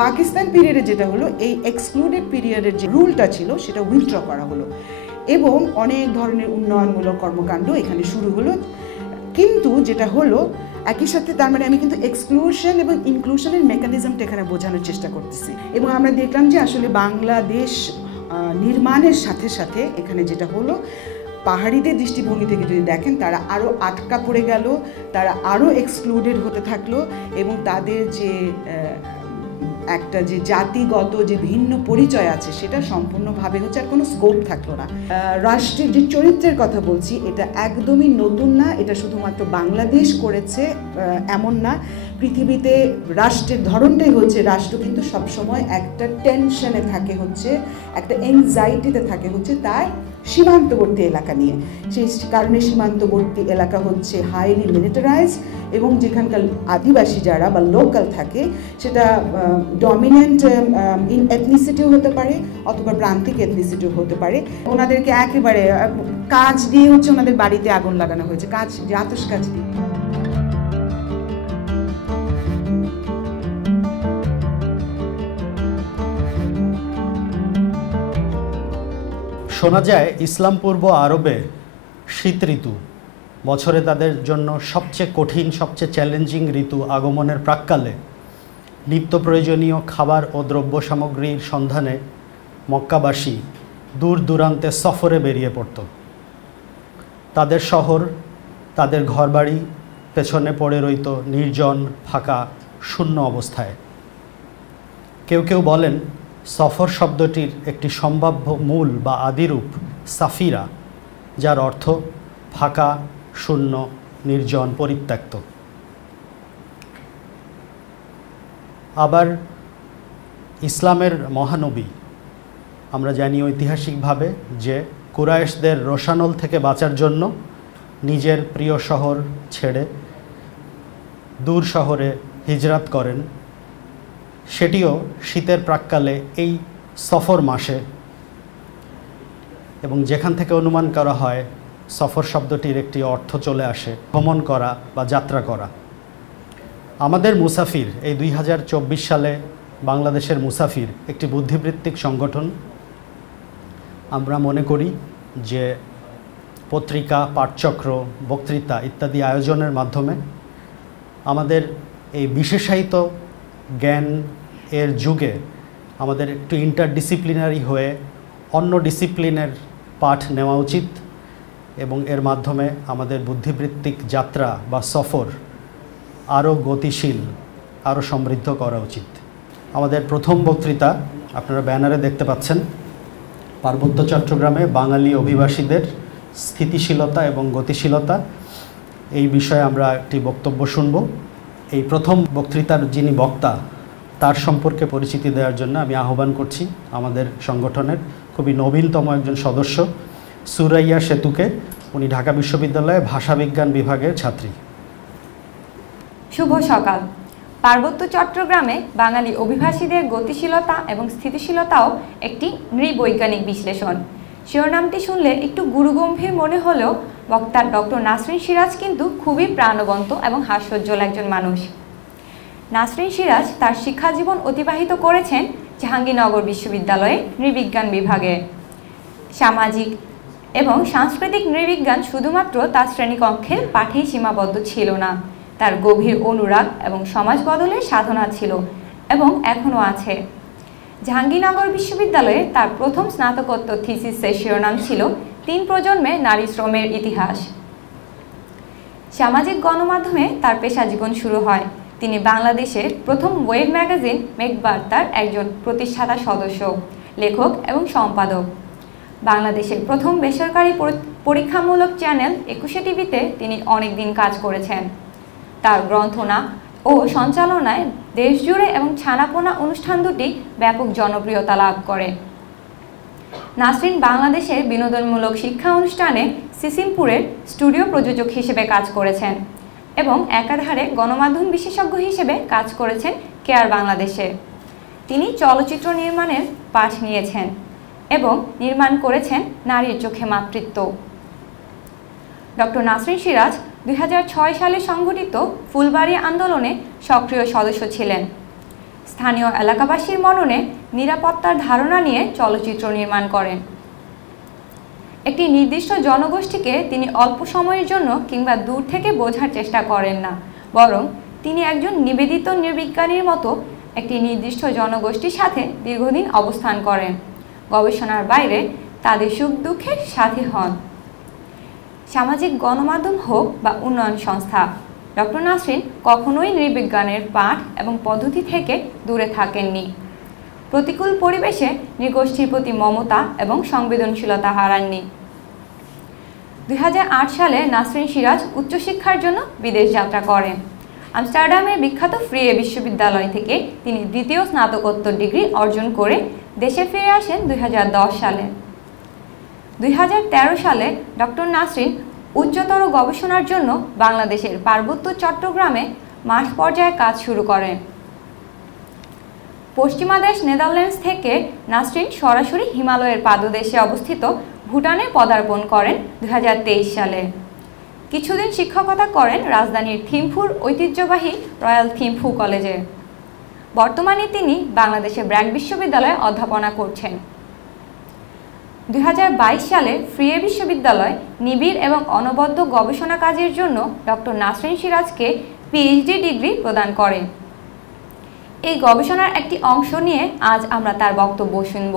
পাকিস্তান পিরিয়ডে যেটা হলো, এই এক্সক্লুডেড পিরিয়ডের যে রুলটা ছিল সেটা উইথড্র করা হলো এবং অনেক ধরনের উন্নয়নমূলক কর্মকাণ্ড এখানে শুরু হলো। কিন্তু যেটা হলো একই সাথে, তার মানে আমি কিন্তু এক্সক্লুশন এবং ইনক্লুশনের মেকানিজমটা এখানে বোঝানোর চেষ্টা করতেছি। এবং আমরা দেখলাম যে আসলে বাংলাদেশ নির্মাণের সাথে সাথে এখানে যেটা হলো, পাহাড়িদের দৃষ্টিভঙ্গি থেকে যদি দেখেন, তারা আরও আটকা পড়ে গেল, তারা আরও এক্সক্লুডেড হতে থাকলো এবং তাদের যে একটা যে জাতিগত যে ভিন্ন পরিচয় আছে সেটা সম্পূর্ণভাবে হচ্ছে আর কোনো স্কোপ থাকলো না। রাষ্ট্রের যে চরিত্রের কথা বলছি, এটা একদমই নতুন না, এটা শুধুমাত্র বাংলাদেশ করেছে এমন না। পৃথিবীতে রাষ্ট্রের ধরনটাই হচ্ছে, রাষ্ট্র কিন্তু সবসময় একটা টেনশনে থাকে, হচ্ছে একটা এনজাইটিতে থাকে হচ্ছে তার সীমান্তবর্তী এলাকা নিয়ে। সেই কারণে সীমান্তবর্তী এলাকা হচ্ছে হাইলি মিলিটারাইজড এবং যেখানকার আদিবাসী যারা বা লোকাল থাকে সেটা ডমিনেন্ট এথনিসিটিও হতে পারে অথবা প্রান্তিক এথনিসিটিও হতে পারে। ওনাদেরকে একেবারে কাজ দিয়ে হচ্ছে ওনাদের বাড়িতে আগুন লাগানো হয়েছে, কাজ আতশ কাজ দিয়ে। শোনা যায় ইসলাম পূর্ব আরবে শীত ঋতু বছরে তাদের জন্য সবচেয়ে কঠিন, সবচেয়ে চ্যালেঞ্জিং ঋতু আগমনের প্রাক্কালে নিত্য প্রয়োজনীয় খাবার ও দ্রব্য সামগ্রীর সন্ধানে মক্কাবাসী দূর দূরান্তে সফরে বেরিয়ে পড়ত। তাদের শহর, তাদের ঘরবাড়ি পেছনে পড়ে রইত নির্জন, ফাঁকা, শূন্য অবস্থায়। কেউ কেউ বলেন সফর শব্দটির একটি সম্ভাব্য মূল বা আদিরূপ সাফিরা, যার অর্থ ফাঁকা, শূন্য, নির্জন, পরিত্যক্ত। আবার ইসলামের মহানবী, আমরা জানি ঐতিহাসিকভাবে যে কুরাইশদের রোষানল থেকে বাঁচার জন্য নিজের প্রিয় শহর ছেড়ে দূর শহরে হিজরাত করেন, সেটিও শীতের প্রাক্কালে এই সফর মাসে, এবং যেখান থেকে অনুমান করা হয় সফর শব্দটির একটি অর্থ চলে আসে ভ্রমণ করা বা যাত্রা করা। আমাদের মুসাফির, এই 2024 সালে বাংলাদেশের মুসাফির একটি বুদ্ধিবৃত্তিক সংগঠন। আমরা মনে করি যে পত্রিকা, পাঠচক্র, বক্তৃতা ইত্যাদি আয়োজনের মাধ্যমে আমাদের এই বিশেষায়িত জ্ঞান এর যুগে আমাদের একটু ইন্টারডিসিপ্লিনারি হয়ে অন্য ডিসিপ্লিনের পাঠ নেওয়া উচিত এবং এর মাধ্যমে আমাদের বুদ্ধিবৃত্তিক যাত্রা বা সফর আরও গতিশীল, আরও সমৃদ্ধ করা উচিত। আমাদের প্রথম বক্তৃতা আপনারা ব্যানারে দেখতে পাচ্ছেন, পার্বত্য চট্টগ্রামে বাঙালি অভিবাসীদের স্থিতিশীলতা এবং গতিশীলতা, এই বিষয়ে আমরা একটি বক্তব্য শুনব। এই প্রথম বক্তৃতার যিনি বক্তা, তার সম্পর্কে পরিচিতি দেওয়ার জন্য আমি আহ্বান করছি আমাদের সংগঠনের খুবই নবীনতম একজন সদস্য সুরাইয়া সেতুকে। উনি ঢাকা বিশ্ববিদ্যালয়ে ভাষাবিজ্ঞান বিভাগের ছাত্রী। শুভ সকাল। পার্বত্য চট্টগ্রামে বাঙালি অভিবাসীদের গতিশীলতা এবং স্থিতিশীলতাও একটি নৃবৈজ্ঞানিক বিশ্লেষণ। শিরোনামটি শুনলে একটু গুরুগম্ভীর মনে হলেও বক্তা ডক্টর নাসরিন সিরাজ কিন্তু খুবই প্রাণবন্ত এবং হাস্যোজ্জ্বল একজন মানুষ। নাসরিন সিরাজ তার শিক্ষাজীবন অতিবাহিত করেছেন জাহাঙ্গীরনগর বিশ্ববিদ্যালয়ে নৃবিজ্ঞান বিভাগে। সামাজিক এবং সাংস্কৃতিক নৃবিজ্ঞান শুধুমাত্র তার শ্রেণীকক্ষের পাঠেই সীমাবদ্ধ ছিল না, তার গভীর অনুরাগ এবং সমাজ বদলের সাধনা ছিল এবং এখনও আছে। জাহাঙ্গীরনগর বিশ্ববিদ্যালয়ে তার প্রথম স্নাতকোত্তর থিসিসের শিরোনাম ছিল 3 প্রজন্মে নারী শ্রমের ইতিহাস। সামাজিক গণমাধ্যমে তার পেশা জীবন শুরু হয়। তিনি বাংলাদেশের প্রথম ওয়েব ম্যাগাজিন মেঘবার্তার একজন প্রতিষ্ঠাতা সদস্য, লেখক এবং সম্পাদক। বাংলাদেশের প্রথম বেসরকারি পরীক্ষামূলক চ্যানেল 21 টিভিতে তিনি অনেক দিন কাজ করেছেন। তার গ্রন্থনা ও সঞ্চালনায় দেশজুড়ে এবং ছানাপোনা অনুষ্ঠান দুটি ব্যাপক জনপ্রিয়তা লাভ করে। নাসরিন বাংলাদেশের বিনোদনমূলক শিক্ষা অনুষ্ঠানে সিসিমপুরের স্টুডিও প্রযোজক হিসেবে কাজ করেছেন এবং একাধারে গণমাধ্যম বিশেষজ্ঞ হিসেবে কাজ করেছেন কেয়ার বাংলাদেশে। তিনি চলচ্চিত্র নির্মাণের পাঠ নিয়েছেন এবং নির্মাণ করেছেন নারীর চোখে মাতৃত্ব। ডক্টর নাসরিন সিরাজ 2006 সালে সংঘটিত ফুলবাড়ি আন্দোলনে সক্রিয় সদস্য ছিলেন। স্থানীয় এলাকাবাসীর মননে নিরাপত্তার ধারণা নিয়ে চলচ্চিত্র নির্মাণ করেন। একটি নির্দিষ্ট জনগোষ্ঠীকে তিনি অল্প সময়ের জন্য কিংবা দূর থেকে বোঝার চেষ্টা করেন না, বরং তিনি একজন নিবেদিত নৃবিজ্ঞানীর মতো একটি নির্দিষ্ট জনগোষ্ঠীর সাথে দীর্ঘদিন অবস্থান করেন, গবেষণার বাইরে তাদের সুখ দুঃখের সাথী হন। সামাজিক গণমাধ্যম হোক বা উন্নয়ন সংস্থা, ডক্টর নাসরিন কখনোই নৃবিজ্ঞানের পাঠ এবং পদ্ধতি থেকে দূরে থাকেননি। প্রতিকূল পরিবেশে নৃগোষ্ঠীর প্রতি মমতা এবং সংবেদনশীলতা হারাননি। 2008 সালে নাসরিন সিরাজ উচ্চশিক্ষার জন্য বিদেশ যাত্রা করেন। আমস্টারডামের বিখ্যাত ফ্রিয়ে বিশ্ববিদ্যালয় থেকে তিনি দ্বিতীয় স্নাতকোত্তর ডিগ্রি অর্জন করে দেশে ফিরে আসেন 2010 সালে। 2013 সালে ডক্টর নাসরিন উচ্চতর গবেষণার জন্য বাংলাদেশের পার্বত্য চট্টগ্রামে মাঠ পর্যায়ে কাজ শুরু করেন। পশ্চিমা দেশ নেদারল্যান্ডস থেকে নাসরিন সরাসরি হিমালয়ের পাদদেশে অবস্থিত ভুটানে পদার্পণ করেন 2023 সালে। কিছুদিন শিক্ষকতা করেন রাজধানীর থিম্ফুর ঐতিহ্যবাহী রয়্যাল থিম্ফু কলেজে। বর্তমানে তিনি বাংলাদেশের ব্র্যাক বিশ্ববিদ্যালয়ে অধ্যাপনা করছেন। 2022 সালে ফ্রিয়ে বিশ্ববিদ্যালয় নিবিড় এবং অনবদ্য গবেষণা কাজের জন্য ডক্টর নাসরিন সিরাজকে পিএইচডি ডিগ্রি প্রদান করে। এই গবেষণার একটি অংশ নিয়ে আজ আমরা তার বক্তব্য শুনব।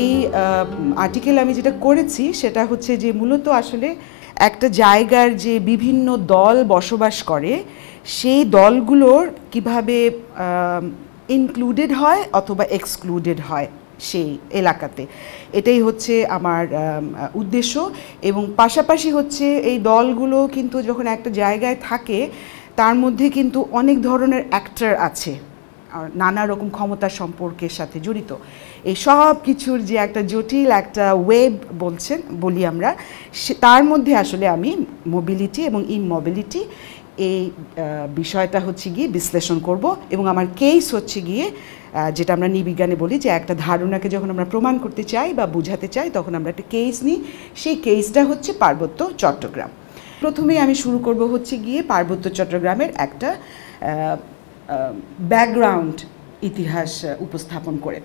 এই আর্টিকেল আমি যেটা করেছি সেটা হচ্ছে যে মূলত আসলে একটা জায়গার যে বিভিন্ন দল বসবাস করে সেই দলগুলোর কিভাবে ইনক্লুডেড হয় অথবা এক্সক্লুডেড হয় সেই এলাকাতে, এটাই হচ্ছে আমার উদ্দেশ্য। এবং পাশাপাশি হচ্ছে এই দলগুলো কিন্তু যখন একটা জায়গায় থাকে তার মধ্যে কিন্তু অনেক ধরনের অ্যাক্টর আছে, নানা রকম ক্ষমতা সম্পর্কের সাথে জড়িত। এই সব কিছুর যে একটা জটিল একটা ওয়েব বলি আমরা, তার মধ্যে আসলে আমি মোবিলিটি এবং ইমোবিলিটি এই বিষয়টা হচ্ছে গিয়ে বিশ্লেষণ করব। এবং আমার কেস হচ্ছে গিয়ে যেটা আমরা নৃবিজ্ঞানে বলি যে একটা ধারণাকে যখন আমরা প্রমাণ করতে চাই বা বোঝাতে চাই তখন আমরা একটা কেস নিই, সেই কেসটা হচ্ছে পার্বত্য চট্টগ্রাম। প্রথমে আমি শুরু করব হচ্ছে গিয়ে পার্বত্য চট্টগ্রামের একটা ব্যাকগ্রাউন্ড ইতিহাস উপস্থাপন করে।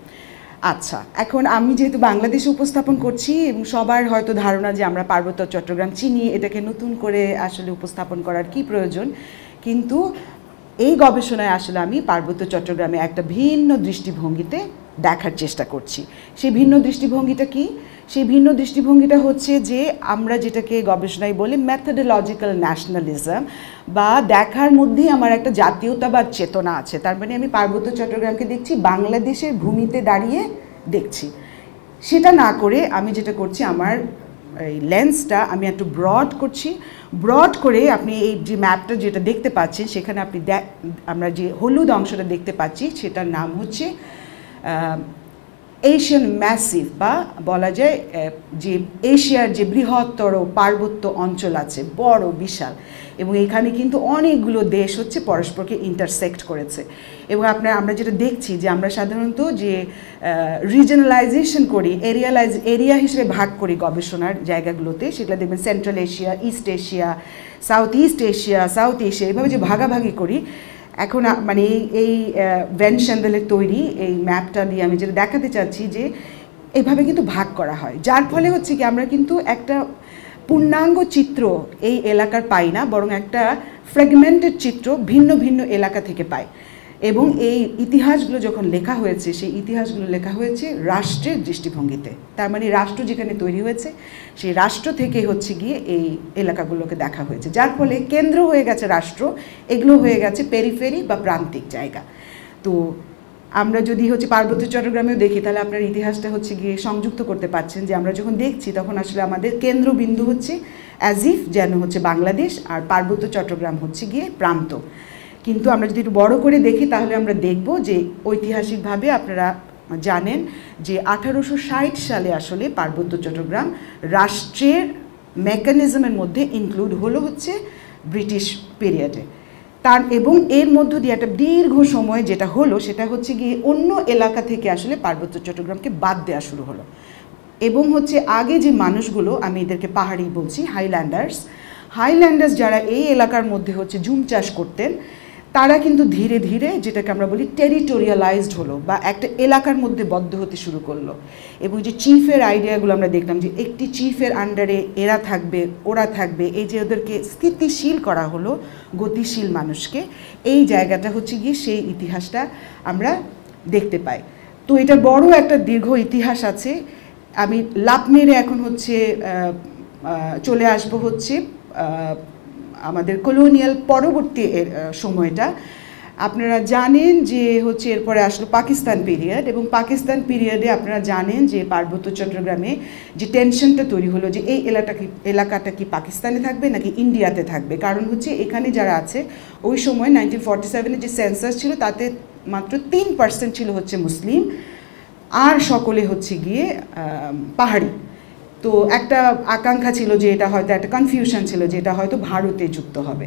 আচ্ছা, এখন আমি যেহেতু বাংলাদেশে উপস্থাপন করছি এবং সবার হয়তো ধারণা যে আমরা পার্বত্য চট্টগ্রাম চিনি, এটাকে নতুন করে আসলে উপস্থাপন করার কি প্রয়োজন, কিন্তু এই গবেষণায় আসলে আমি পার্বত্য চট্টগ্রামে একটা ভিন্ন দৃষ্টিভঙ্গিতে দেখার চেষ্টা করছি। সেই ভিন্ন দৃষ্টিভঙ্গিটা কি? সেই ভিন্ন দৃষ্টিভঙ্গিটা হচ্ছে যে আমরা যেটাকে গবেষণায় বলি মেথোডোলজিক্যাল ন্যাশনালিজম, বা দেখার মধ্যেই আমার একটা জাতীয়তাবাদ চেতনা আছে। তার মানে আমি পার্বত্য চট্টগ্রামকে দেখছি বাংলাদেশের ভূমিতে দাঁড়িয়ে দেখছি। সেটা না করে আমি যেটা করছি, আমার এই লেন্সটা আমি একটু ব্রড করছি। ব্রড করে আপনি এই যে ম্যাপটা যেটা দেখতে পাচ্ছেন সেখানে আপনি আমরা যে হলুদ অংশটা দেখতে পাচ্ছি সেটার নাম হচ্ছে এশিয়ান ম্যাসিভ, বা বলা যায় যে এশিয়ার যে বৃহত্তর পার্বত্য অঞ্চল আছে, বড় বিশাল, এবং এখানে কিন্তু অনেকগুলো দেশ হচ্ছে পরস্পরকে ইন্টারসেক্ট করেছে। এবং আমরা যেটা দেখছি যে আমরা সাধারণত যে রিজনালাইজেশন করি, এরিয়া হিসেবে ভাগ করি গবেষণার জায়গাগুলোতে, সেগুলো দেখবেন central Asia, east Asia, south Asia, এভাবে যে ভাগাভাগি করি। এখন মানে এই ভ্যান শ্যান্ডেলের তৈরি এই ম্যাপটা দিয়ে আমি যেটা দেখাতে চাচ্ছি যে এইভাবে কিন্তু ভাগ করা হয়, যার ফলে হচ্ছে কি আমরা কিন্তু একটা পূর্ণাঙ্গ চিত্র এই এলাকার পাই না, বরং একটা ফ্র্যাগমেন্টেড চিত্র ভিন্ন ভিন্ন এলাকা থেকে পাই। এবং এই ইতিহাসগুলো যখন লেখা হয়েছে, সেই ইতিহাসগুলো লেখা হয়েছে রাষ্ট্রের দৃষ্টিভঙ্গিতে। তার মানে রাষ্ট্র যেখানে তৈরি হয়েছে সেই রাষ্ট্র থেকে হচ্ছে গিয়ে এই এলাকাগুলোকে দেখা হয়েছে, যার ফলে কেন্দ্র হয়ে গেছে রাষ্ট্র, এগুলো হয়ে গেছে পেরিফেরি বা প্রান্তিক জায়গা। তো আমরা যদি হচ্ছে পার্বত্য চট্টগ্রামেও দেখি তাহলে আপনার ইতিহাসটা হচ্ছে গিয়ে সংযুক্ত করতে পারছেন যে আমরা যখন দেখছি তখন আসলে আমাদের কেন্দ্রবিন্দু হচ্ছে অ্যাজ ইফ যেন হচ্ছে বাংলাদেশ, আর পার্বত্য চট্টগ্রাম হচ্ছে গিয়ে প্রান্ত। কিন্তু আমরা যদি একটু বড় করে দেখি তাহলে আমরা দেখব যে ঐতিহাসিকভাবে আপনারা জানেন যে 1860 সালে আসলে পার্বত্য চট্টগ্রাম রাষ্ট্রের মেকানিজমের মধ্যে ইনক্লুড হলো হচ্ছে ব্রিটিশ পিরিয়ডে। তার এবং এর মধ্য দিয়ে একটা দীর্ঘ সময় যেটা হলো সেটা হচ্ছে গিয়ে অন্য এলাকা থেকে আসলে পার্বত্য চট্টগ্রামকে বাদ দেওয়া শুরু হলো। এবং হচ্ছে আগে যে মানুষগুলো, আমি এদেরকে পাহাড়ি বলছি, হাইল্যান্ডার্স যারা এই এলাকার মধ্যে হচ্ছে জুম চাষ করতেন, তারা কিন্তু ধীরে ধীরে যেটাকে আমরা বলি টেরিটোরিয়ালাইজড হলো বা একটা এলাকার মধ্যে বদ্ধ হতে শুরু করলো। এবং যে চিফের আইডিয়াগুলো আমরা দেখলাম যে একটি চিফের আন্ডারে এরা থাকবে, ওরা থাকবে, এই যে ওদেরকে স্থিতিশীল করা হলো, গতিশীল মানুষকে, এই জায়গাটা হচ্ছে গিয়ে সেই ইতিহাসটা আমরা দেখতে পাই। তো এটা বড় একটা দীর্ঘ ইতিহাস আছে। আমি লাভ মেরে এখন হচ্ছে চলে আসবো হচ্ছে আমাদের কলোনিয়াল পরবর্তী সময়টা। আপনারা জানেন যে হচ্ছে এরপরে আসলো পাকিস্তান পিরিয়ড, এবং পাকিস্তান পিরিয়ডে আপনারা জানেন যে পার্বত্য চট্টগ্রামে যে টেনশনটা তৈরি হলো যে এই এলাকাটা কি পাকিস্তানে থাকবে নাকি ইন্ডিয়াতে থাকবে। কারণ হচ্ছে এখানে যারা আছে ওই সময় 1947 যে সেন্সাস ছিল তাতে মাত্র 3% ছিল হচ্ছে মুসলিম, আর সকলে হচ্ছে গিয়ে পাহাড়ি। তো একটা আকাঙ্ক্ষা ছিল যে এটা হয়তো একটা কনফিউশন ছিল যে এটা হয়তো ভারতে যুক্ত হবে।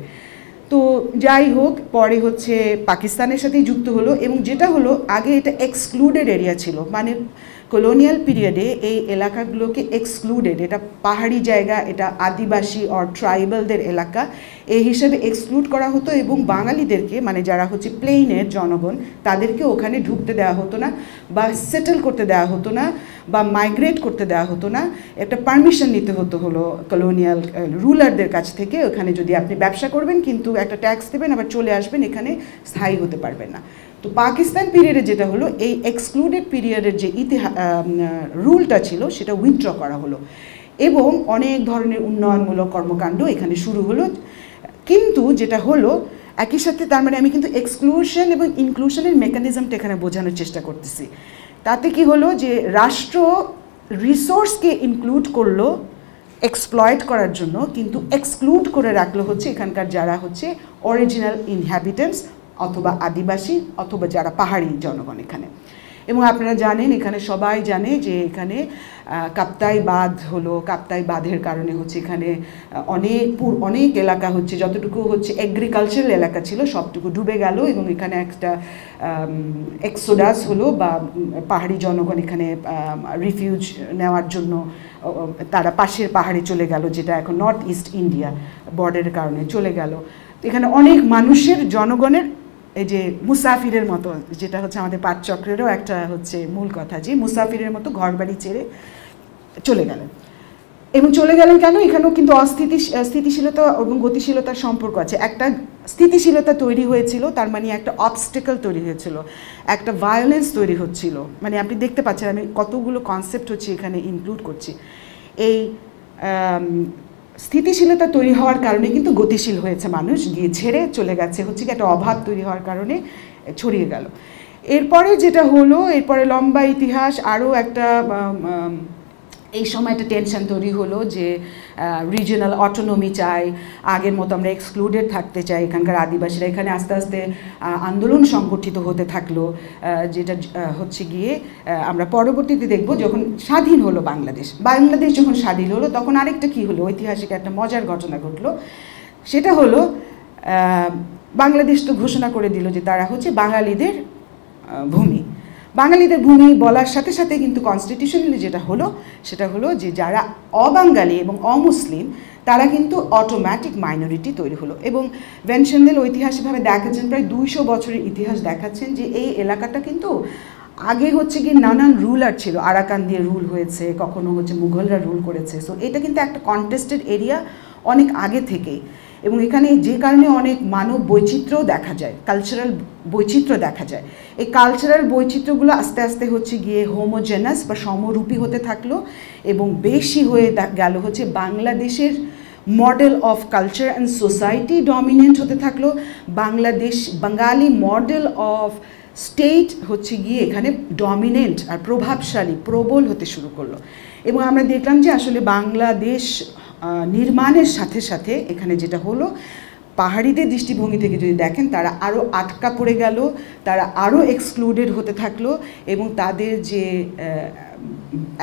তো যাই হোক, পরে হচ্ছে পাকিস্তানের সাথেই যুক্ত হলো। এবং যেটা হলো, আগে এটা এক্সক্লুডেড এরিয়া ছিল, মানে কলোনিয়াল পিরিয়ডে এই এলাকাগুলোকে এক্সক্লুডেড, এটা পাহাড়ি জায়গা, এটা আদিবাসী অর ট্রাইবালদের এলাকা, এই হিসাবে এক্সক্লুড করা হতো। এবং বাঙালিদেরকে, মানে যারা হচ্ছে প্লেনের জনগণ, তাদেরকে ওখানে ঢুকতে দেওয়া হতো না বা সেটেল করতে দেওয়া হতো না বা মাইগ্রেট করতে দেওয়া হতো না। একটা পারমিশন নিতে হলো কলোনিয়াল রুলারদের কাছ থেকে, ওখানে যদি আপনি ব্যবসা করবেন কিন্তু একটা ট্যাক্স দেবেন, আবার চলে আসবেন, এখানে স্থায়ী হতে পারবেন না। তো পাকিস্তান পিরিয়ডে যেটা হলো, এই এক্সক্লুডেড পিরিয়ডের যে রুলটা ছিল সেটা উইথড্র করা হলো এবং অনেক ধরনের উন্নয়নমূলক কর্মকাণ্ড এখানে শুরু হলো। কিন্তু যেটা হলো একই সাথে, তার মানে আমি কিন্তু এক্সক্লুশন এবং ইনক্লুশনের মেকানিজমটা এখানে বোঝানোর চেষ্টা করতেছি। তাতে কি হলো যে রাষ্ট্র রিসোর্সকে ইনক্লুড করলো এক্সপ্লয়েট করার জন্য, কিন্তু এক্সক্লুড করে রাখলো হচ্ছে এখানকার যারা হচ্ছে অরিজিনাল ইনহ্যাবিটেন্টস অথবা আদিবাসী অথবা যারা পাহাড়ি জনগণ এখানে। এবং আপনারা জানেন, এখানে সবাই জানে যে এখানে কাপ্তাই বাঁধ হলো, কাপ্তাই বাঁধের কারণে হচ্ছে এখানে অনেক এলাকা হচ্ছে, যতটুকু হচ্ছে এগ্রিকালচারাল এলাকা ছিল সবটুকু ডুবে গেল। এবং এখানে একটা এক্সোডাস হলো বা পাহাড়ি জনগণ এখানে রিফিউজ নেওয়ার জন্য তারা পাশের পাহাড়ে চলে গেল, যেটা এখন নর্থ ইস্ট ইন্ডিয়া বর্ডারের কারণে চলে গেল। এখানে অনেক মানুষের, জনগণের এই যে মুসাফিরের মতো, যেটা হচ্ছে আমাদের পাঠচক্রেরও একটা হচ্ছে মূল কথা, যে মুসাফিরের মতো ঘরবাড়ি ছেড়ে চলে গেলেন। এবং চলে গেলেন কেন? এখানেও কিন্তু স্থিতিশীলতা এবং গতিশীলতার সম্পর্ক আছে। একটা স্থিতিশীলতা তৈরি হয়েছিল, তার মানে একটা অবস্টেকল তৈরি হয়েছিল, একটা ভায়োলেন্স তৈরি হচ্ছিল। মানে আপনি দেখতে পাচ্ছেন আমি কতগুলো কনসেপ্ট হচ্ছে এখানে ইনক্লুড করছি। এই স্থিতিশীলতা তৈরি হওয়ার কারণে কিন্তু গতিশীল হয়েছে, মানুষ গিয়ে ছেড়ে চলে গেছে, হচ্ছে কি একটা অভাব তৈরি হওয়ার কারণে ছড়িয়ে গেল। এরপরে যেটা হলো, এরপরে লম্বা ইতিহাস, আরও একটা এই সময় একটা টেনশন তৈরি হলো যে রিজিওনাল অটোনমি চাই, আগের মতো আমরা এক্সক্লুডেড থাকতে চাই এখানকার আদিবাসীরা। এখানে আস্তে আস্তে আন্দোলন সংগঠিত হতে থাকলো, যেটা হচ্ছে গিয়ে আমরা পরবর্তীতে দেখব যখন স্বাধীন হলো বাংলাদেশ যখন স্বাধীন হলো, তখন আরেকটা কি হলো, ঐতিহাসিক একটা মজার ঘটনা ঘটলো। সেটা হলো বাংলাদেশ তো ঘোষণা করে দিল যে তারা হচ্ছে বাঙালিদের ভূমি। বাঙালিদের ভূমি বলার সাথে সাথে কিন্তু কনস্টিটিউশনালি যেটা হলো সেটা হলো যে যারা অবাঙালি এবং অমুসলিম তারা কিন্তু অটোমেটিক মাইনরিটি তৈরি হলো। এবং ভেনশনদেল ঐতিহাসিকভাবে দেখাচ্ছেন, প্রায় 200 বছরের ইতিহাস দেখাচ্ছেন যে এই এলাকাটা কিন্তু আগে হচ্ছে কি নানান রুলার ছিল, আরাকান দিয়ে রুল হয়েছে, কখনো হচ্ছে মুঘলরা রুল করেছে। সো এটা কিন্তু একটা কন্টেস্টেড এরিয়া অনেক আগে থেকেই। এবং এখানে যে কারণে অনেক মানব বৈচিত্র্যও দেখা যায়, কালচারাল বৈচিত্র্য দেখা যায়। এই কালচারাল বৈচিত্র্যগুলো আস্তে আস্তে হচ্ছে গিয়ে হোমোজেনাস বা সমরূপী হতে থাকলো এবং বেশি হয়ে গেল হচ্ছে বাংলাদেশের model of culture and society dominant হতে থাকলো। বাঙালি মডেল অফ স্টেট হচ্ছে গিয়ে এখানে ডমিনেন্ট আর প্রভাবশালী, প্রবল হতে শুরু করলো। এবং আমরা দেখলাম যে আসলে বাংলাদেশ নির্মাণের সাথে সাথে এখানে যেটা হলো, পাহাড়িদের দৃষ্টিভঙ্গি থেকে যদি দেখেন, তারা আরও আটকা পড়ে গেল, তারা আরও এক্সক্লুডেড হতে থাকলো এবং তাদের যে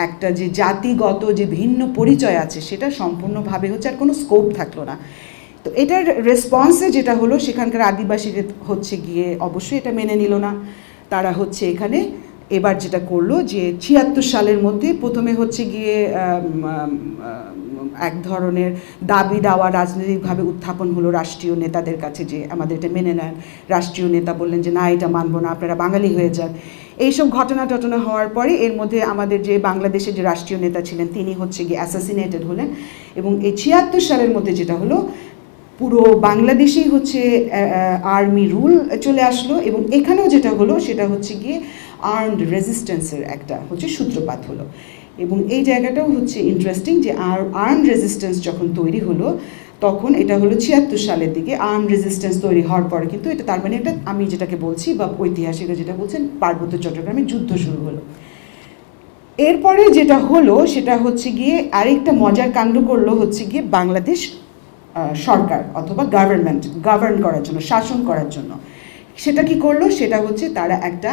একটা যে জাতিগত যে ভিন্ন পরিচয় আছে সেটা সম্পূর্ণভাবে হচ্ছে আর কোনো স্কোপ থাকলো না। তো এটার রেসপন্সে যেটা হলো, সেখানকার আদিবাসীদের হচ্ছে গিয়ে অবশ্যই এটা মেনে নিল না। তারা হচ্ছে এখানে এবার যেটা করলো যে ৭৬ সালের মধ্যে প্রথমে হচ্ছে গিয়ে এক ধরনের দাবি দেওয়া রাজনৈতিকভাবে উত্থাপন হলো রাষ্ট্রীয় নেতাদের কাছে যে আমাদের এটা মেনে নেন। রাষ্ট্রীয় নেতা বললেন যে না, এটা মানবো না, আপনারা বাঙালি হয়ে যান। এইসব ঘটনা হওয়ার পরে এর মধ্যে আমাদের যে বাংলাদেশের যে রাষ্ট্রীয় নেতা ছিলেন তিনি হচ্ছে গিয়ে অ্যাসাসিনেটেড হলেন। এবং এই ৭৬ সালের মধ্যে যেটা হলো, পুরো বাংলাদেশেই হচ্ছে আর্মি রুল চলে আসলো। এবং এখানেও যেটা হলো সেটা হচ্ছে গিয়ে আর্মড রেজিস্ট্যান্সের একটা হচ্ছে সূত্রপাত হলো। এবং এই জায়গাটাও হচ্ছে ইন্টারেস্টিং যে আর্মড রেজিস্ট্যান্স যখন তৈরি হলো তখন এটা হলো ৭৬ সালের দিকে। আর্মড রেজিস্ট্যান্স তৈরি হওয়ার পরে কিন্তু এটা তার মানে একটা, আমি যেটাকে বলছি বা ঐতিহাসিকরা যেটা বলছেন, পার্বত্য চট্টগ্রামে যুদ্ধ শুরু হলো। এরপরে যেটা হলো সেটা হচ্ছে গিয়ে আরেকটা মজার কাণ্ড করলো হচ্ছে গিয়ে বাংলাদেশ সরকার অথবা গভর্ন করার জন্য, শাসন করার জন্য। সেটা কি করলো, সেটা হচ্ছে তারা একটা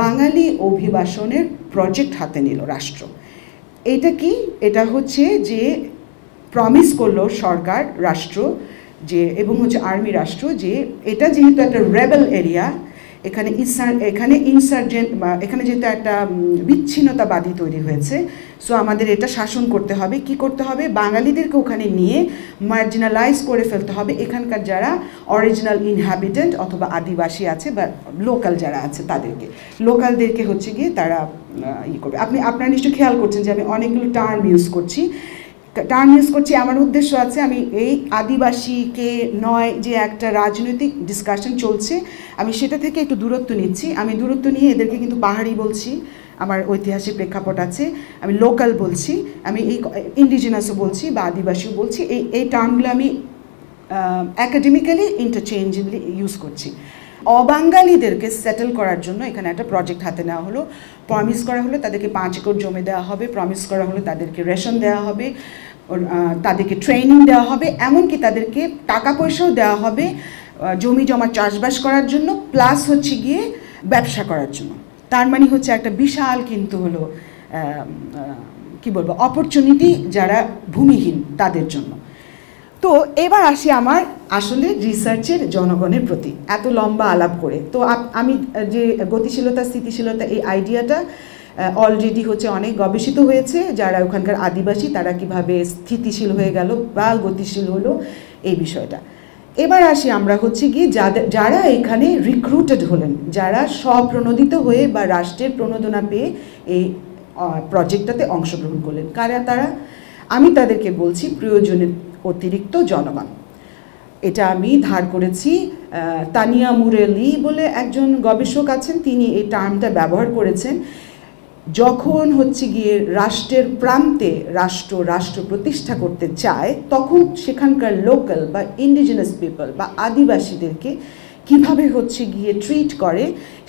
বাঙালি অভিবাসনের প্রজেক্ট হাতে নিল রাষ্ট্র। এটা কি, এটা হচ্ছে যে প্রমিস করলো সরকার রাষ্ট্র যে, এবং হচ্ছে আর্মি রাষ্ট্র, যে এটা যেহেতু একটা রেবেল এরিয়া, এখানে ইনসার্জেন্ট বা এখানে যেহেতু একটা বিচ্ছিন্নতাবাদী তৈরি হয়েছে, সো আমাদের এটা শাসন করতে হবে। কি করতে হবে, বাঙালিদেরকে ওখানে নিয়ে মার্জিনালাইজ করে ফেলতে হবে। এখানকার যারা অরিজিনাল ইনহ্যাবিটেন্ট অথবা আদিবাসী আছে বা লোকাল যারা আছে লোকালদেরকে হচ্ছে গিয়ে তারা করবে। আপনারা নিশ্চয়ই খেয়াল করছেন যে আমি অনেকগুলো টার্ম ইউজ করছি। আমার উদ্দেশ্য আছে, আমি এই আদিবাসীকে নয় যে একটা রাজনৈতিক ডিসকাশন চলছে, আমি সেটা থেকে একটু দূরত্ব নিচ্ছি। আমি দূরত্ব নিয়ে এদেরকে কিন্তু পাহাড়ি বলছি, আমার ঐতিহাসিক প্রেক্ষাপট আছে, আমি লোকাল বলছি, আমি এই ইন্ডিজিনাসও বলছি বা আদিবাসীও বলছি। এই টার্মগুলো আমি অ্যাকাডেমিক্যালি ইন্টারচেঞ্জেবলি ইউজ করছি। অবাঙালিদেরকে সেটেল করার জন্য এখানে একটা প্রজেক্ট হাতে নেওয়া হলো। প্রমিস করা হলো তাদেরকে 5 একর জমি দেওয়া হবে, প্রমিস করা হলো তাদেরকে রেশন দেওয়া হবে, তাদেরকে ট্রেনিং দেওয়া হবে, এমনকি তাদেরকে টাকা পয়সাও দেওয়া হবে জমি জমা চাষবাস করার জন্য, প্লাস হচ্ছে গিয়ে ব্যবসা করার জন্য। তার মানে হচ্ছে একটা বিশাল কিন্তু হলো কি বলবো অপরচুনিটি যারা ভূমিহীন তাদের জন্য। তো এবার আসি আমার আসলে রিসার্চের জনগণের প্রতি, এত লম্বা আলাপ করে। তো আমি যে গতিশীলতা স্থিতিশীলতা এই আইডিয়াটা অলরেডি হচ্ছে অনেক গবেষিত হয়েছে, যারা ওখানকার আদিবাসী তারা কিভাবে স্থিতিশীল হয়ে গেল বা গতিশীল হলো এই বিষয়টা। এবার আসি আমরা হচ্ছে গিয়ে যারা এখানে রিক্রুটেড হলেন, যারা স্বপ্রণোদিত হয়ে বা রাষ্ট্রের প্রণোদনা পেয়ে এই প্রজেক্টটাতে অংশগ্রহণ করলেন। কারা তারা? আমি তাদেরকে বলছি প্রয়োজনের অতিরিক্ত জনগণ। এটা আমি ধার করেছি, তানিয়া মুরেলি বলে একজন গবেষক আছেন, তিনি এই টার্মটা ব্যবহার করেছেন। যখন হচ্ছে গিয়ে রাষ্ট্রের প্রান্তে রাষ্ট্র প্রতিষ্ঠা করতে চায়, তখন সেখানকার লোকাল বা ইন্ডিজিনাস পিপল বা আদিবাসীদেরকে কিভাবে হচ্ছে গিয়ে ট্রিট করে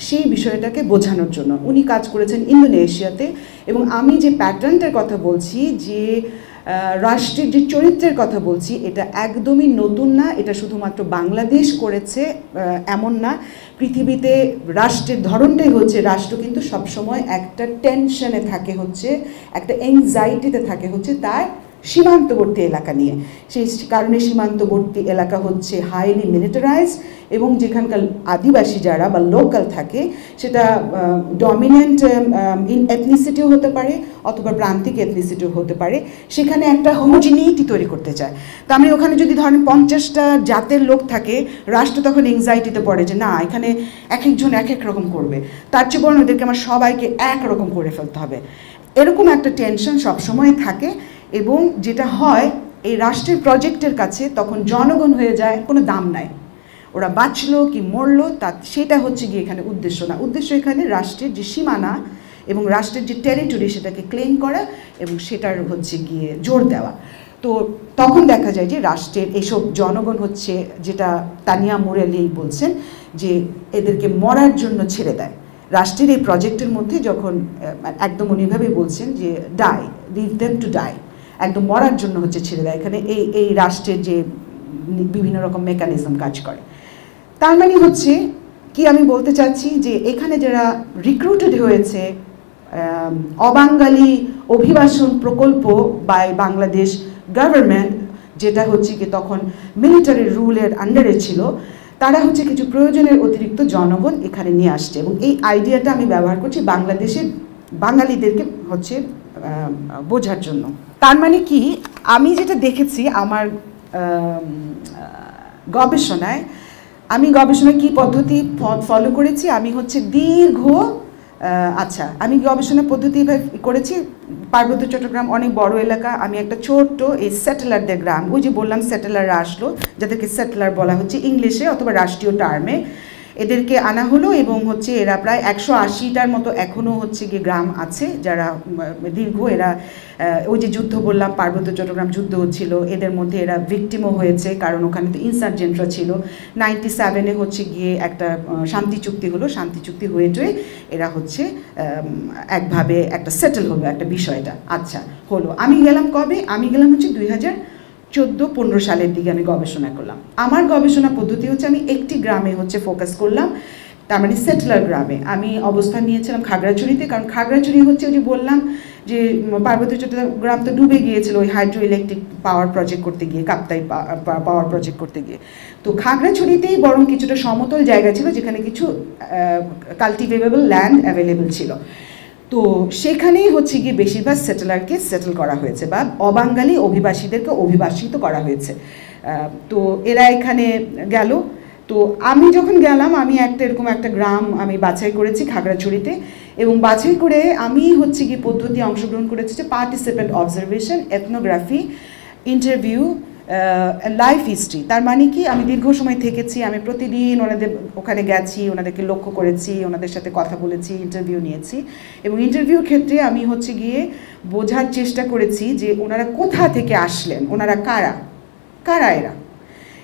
সেই বিষয়টাকে বোঝানোর জন্য উনি কাজ করেছেন ইন্দোনেশিয়াতে। এবং আমি যে প্যাটার্নটার কথা বলছি, যে রাষ্ট্রের যে চরিত্রের কথা বলছি, এটা একদমই নতুন না, এটা শুধুমাত্র বাংলাদেশ করেছে এমন না। পৃথিবীতে রাষ্ট্রের ধরনটাই হচ্ছে, রাষ্ট্র কিন্তু সবসময় একটা টেনশনে থাকে, হচ্ছে একটা এংজাইটিতে থাকে হচ্ছে তার সীমান্তবর্তী এলাকা নিয়ে। সেই কারণে সীমান্তবর্তী এলাকা হচ্ছে হাইলি মিলিটারাইজড, এবং যেখানকার আদিবাসী যারা বা লোকাল থাকে সেটা ডমিনেন্ট এথনিসিটিও হতে পারে অথবা প্রান্তিক এথনিসিটিও হতে পারে, সেখানে একটা হোমোজিনিটি তৈরি করতে চায়। তার মানে ওখানে যদি ধরেন 50টা জাতের লোক থাকে, রাষ্ট্র তখন এংজাইটিতে পড়ে যে না, এখানে এক একজন এক এক রকম করবে, তার চেয়ে বরং ওদেরকে আমার সবাইকে একরকম করে ফেলতে হবে। এরকম একটা টেনশন সবসময় থাকে। এবং যেটা হয়, এই রাষ্ট্রের প্রজেক্টের কাছে তখন জনগণ হয়ে যায় কোনো দাম নাই, ওরা বাঁচলো কি মরলো সেটা হচ্ছে গিয়ে এখানে উদ্দেশ্য না। উদ্দেশ্য এখানে রাষ্ট্রের যে সীমানা এবং রাষ্ট্রের যে টেরিটরি সেটাকে ক্লেম করা এবং সেটার হচ্ছে গিয়ে জোর দেওয়া। তো তখন দেখা যায় যে রাষ্ট্রের এইসব জনগণ হচ্ছে, যেটা তানিয়া মুরেলি বলছেন, যে এদেরকে মরার জন্য ছেড়ে দেয়। রাষ্ট্রের এই প্রজেক্টের মধ্যে যখন একদম উনিভাবেই বলছেন যে die, leave them to die, একদম মরার জন্য হচ্ছে ছেড়ে দেয়। এখানে এই রাষ্ট্রের যে বিভিন্ন রকম মেকানিজম কাজ করে। তার মানে হচ্ছে কি আমি বলতে চাচ্ছি, যে এখানে যারা রিক্রুটেড হয়েছে অবাঙালি অভিবাসন প্রকল্প বাই বাংলাদেশ গভর্নমেন্ট, যেটা হচ্ছে কি তখন মিলিটারি রুলের আন্ডারে ছিল, তারা হচ্ছে কিছু প্রয়োজনের অতিরিক্ত জনগণ এখানে নিয়ে আসছে, এবং এই আইডিয়াটা আমি ব্যবহার করছি বাংলাদেশের বাঙালিদেরকে হচ্ছে বোঝার জন্য। তার মানে কি, আমি যেটা দেখেছি আমার গবেষণায়, আমি গবেষণায় কি পদ্ধতি ফলো করেছি, আমি হচ্ছে আমি গবেষণা পদ্ধতি করেছি। পার্বত্য চট্টগ্রাম অনেক বড় এলাকা, আমি একটা ছোট্ট এই সেটেলারদের গ্রাম, ওই যে বললাম সেটেলাররা আসলো, যাদেরকে সেটেলার বলা হচ্ছে ইংলিশে অথবা রাষ্ট্রীয় টার্মে, এদেরকে আনা হলো, এবং হচ্ছে এরা প্রায় 180টার মতো এখনও হচ্ছে গিয়ে গ্রাম আছে যারা দীর্ঘ, এরা ওই যে যুদ্ধ বললাম পার্বত্য চট্টগ্রাম যুদ্ধ হচ্ছিল, এদের মধ্যে এরা ভিকটিমও হয়েছে, কারণ ওখানে তো ইনসার্জেন্টরা ছিল। 97-এ হচ্ছে গিয়ে একটা শান্তি চুক্তি হলো, শান্তি চুক্তি হয়ে এরা হচ্ছে একভাবে একটা সেটেল হলো একটা বিষয়টা। আচ্ছা হলো, আমি গেলাম কবে, আমি গেলাম হচ্ছে 2014-15 সালের দিকে আমি গবেষণা করলাম। আমার গবেষণা পদ্ধতি হচ্ছে আমি একটি গ্রামে হচ্ছে ফোকাস করলাম, তার মানে সেটেলার গ্রামে। আমি অবস্থান নিয়েছিলাম খাগড়াছড়িতে, কারণ খাগড়াছড়ি হচ্ছে ওই যে বললাম যে পার্বত্য চট্টগ্রাম তো ডুবে গিয়েছিল ওই হাইড্রো ইলেকট্রিক পাওয়ার প্রজেক্ট করতে গিয়ে, কাপ্তাই পাওয়ার প্রজেক্ট করতে গিয়ে। তো খাগড়াছড়িতেই বরং কিছুটা সমতল জায়গা ছিল যেখানে কিছু কাল্টিভেবল ল্যান্ড অ্যাভেলেবল ছিল। তো সেখানেই হচ্ছে গিয়ে বেশিরভাগ সেটেলারকে সেটেল করা হয়েছে, বা অবাঙালি অভিবাসীদেরকে অভিবাসিত করা হয়েছে। তো এরা এখানে গেল। তো আমি যখন গেলাম, আমি এরকম একটা গ্রাম আমি বাছাই করেছি খাগড়াছড়িতে, এবং বাছাই করে আমি হচ্ছে গিয়ে পদ্ধতি অংশগ্রহণ করেছি যে participant observation, ethnography, interview, life history. তার মানে কি, আমি দীর্ঘ সময় থেকেছি, আমি প্রতিদিন ওনাদের ওখানে গেছি, ওনাদেরকে লক্ষ্য করেছি, ওনাদের সাথে কথা বলেছি, ইন্টারভিউ নিয়েছি, এবং ইন্টারভিউর ক্ষেত্রে আমি হচ্ছে গিয়ে বোঝার চেষ্টা করেছি যে ওনারা কোথা থেকে আসলেন, ওনারা কারা এরা।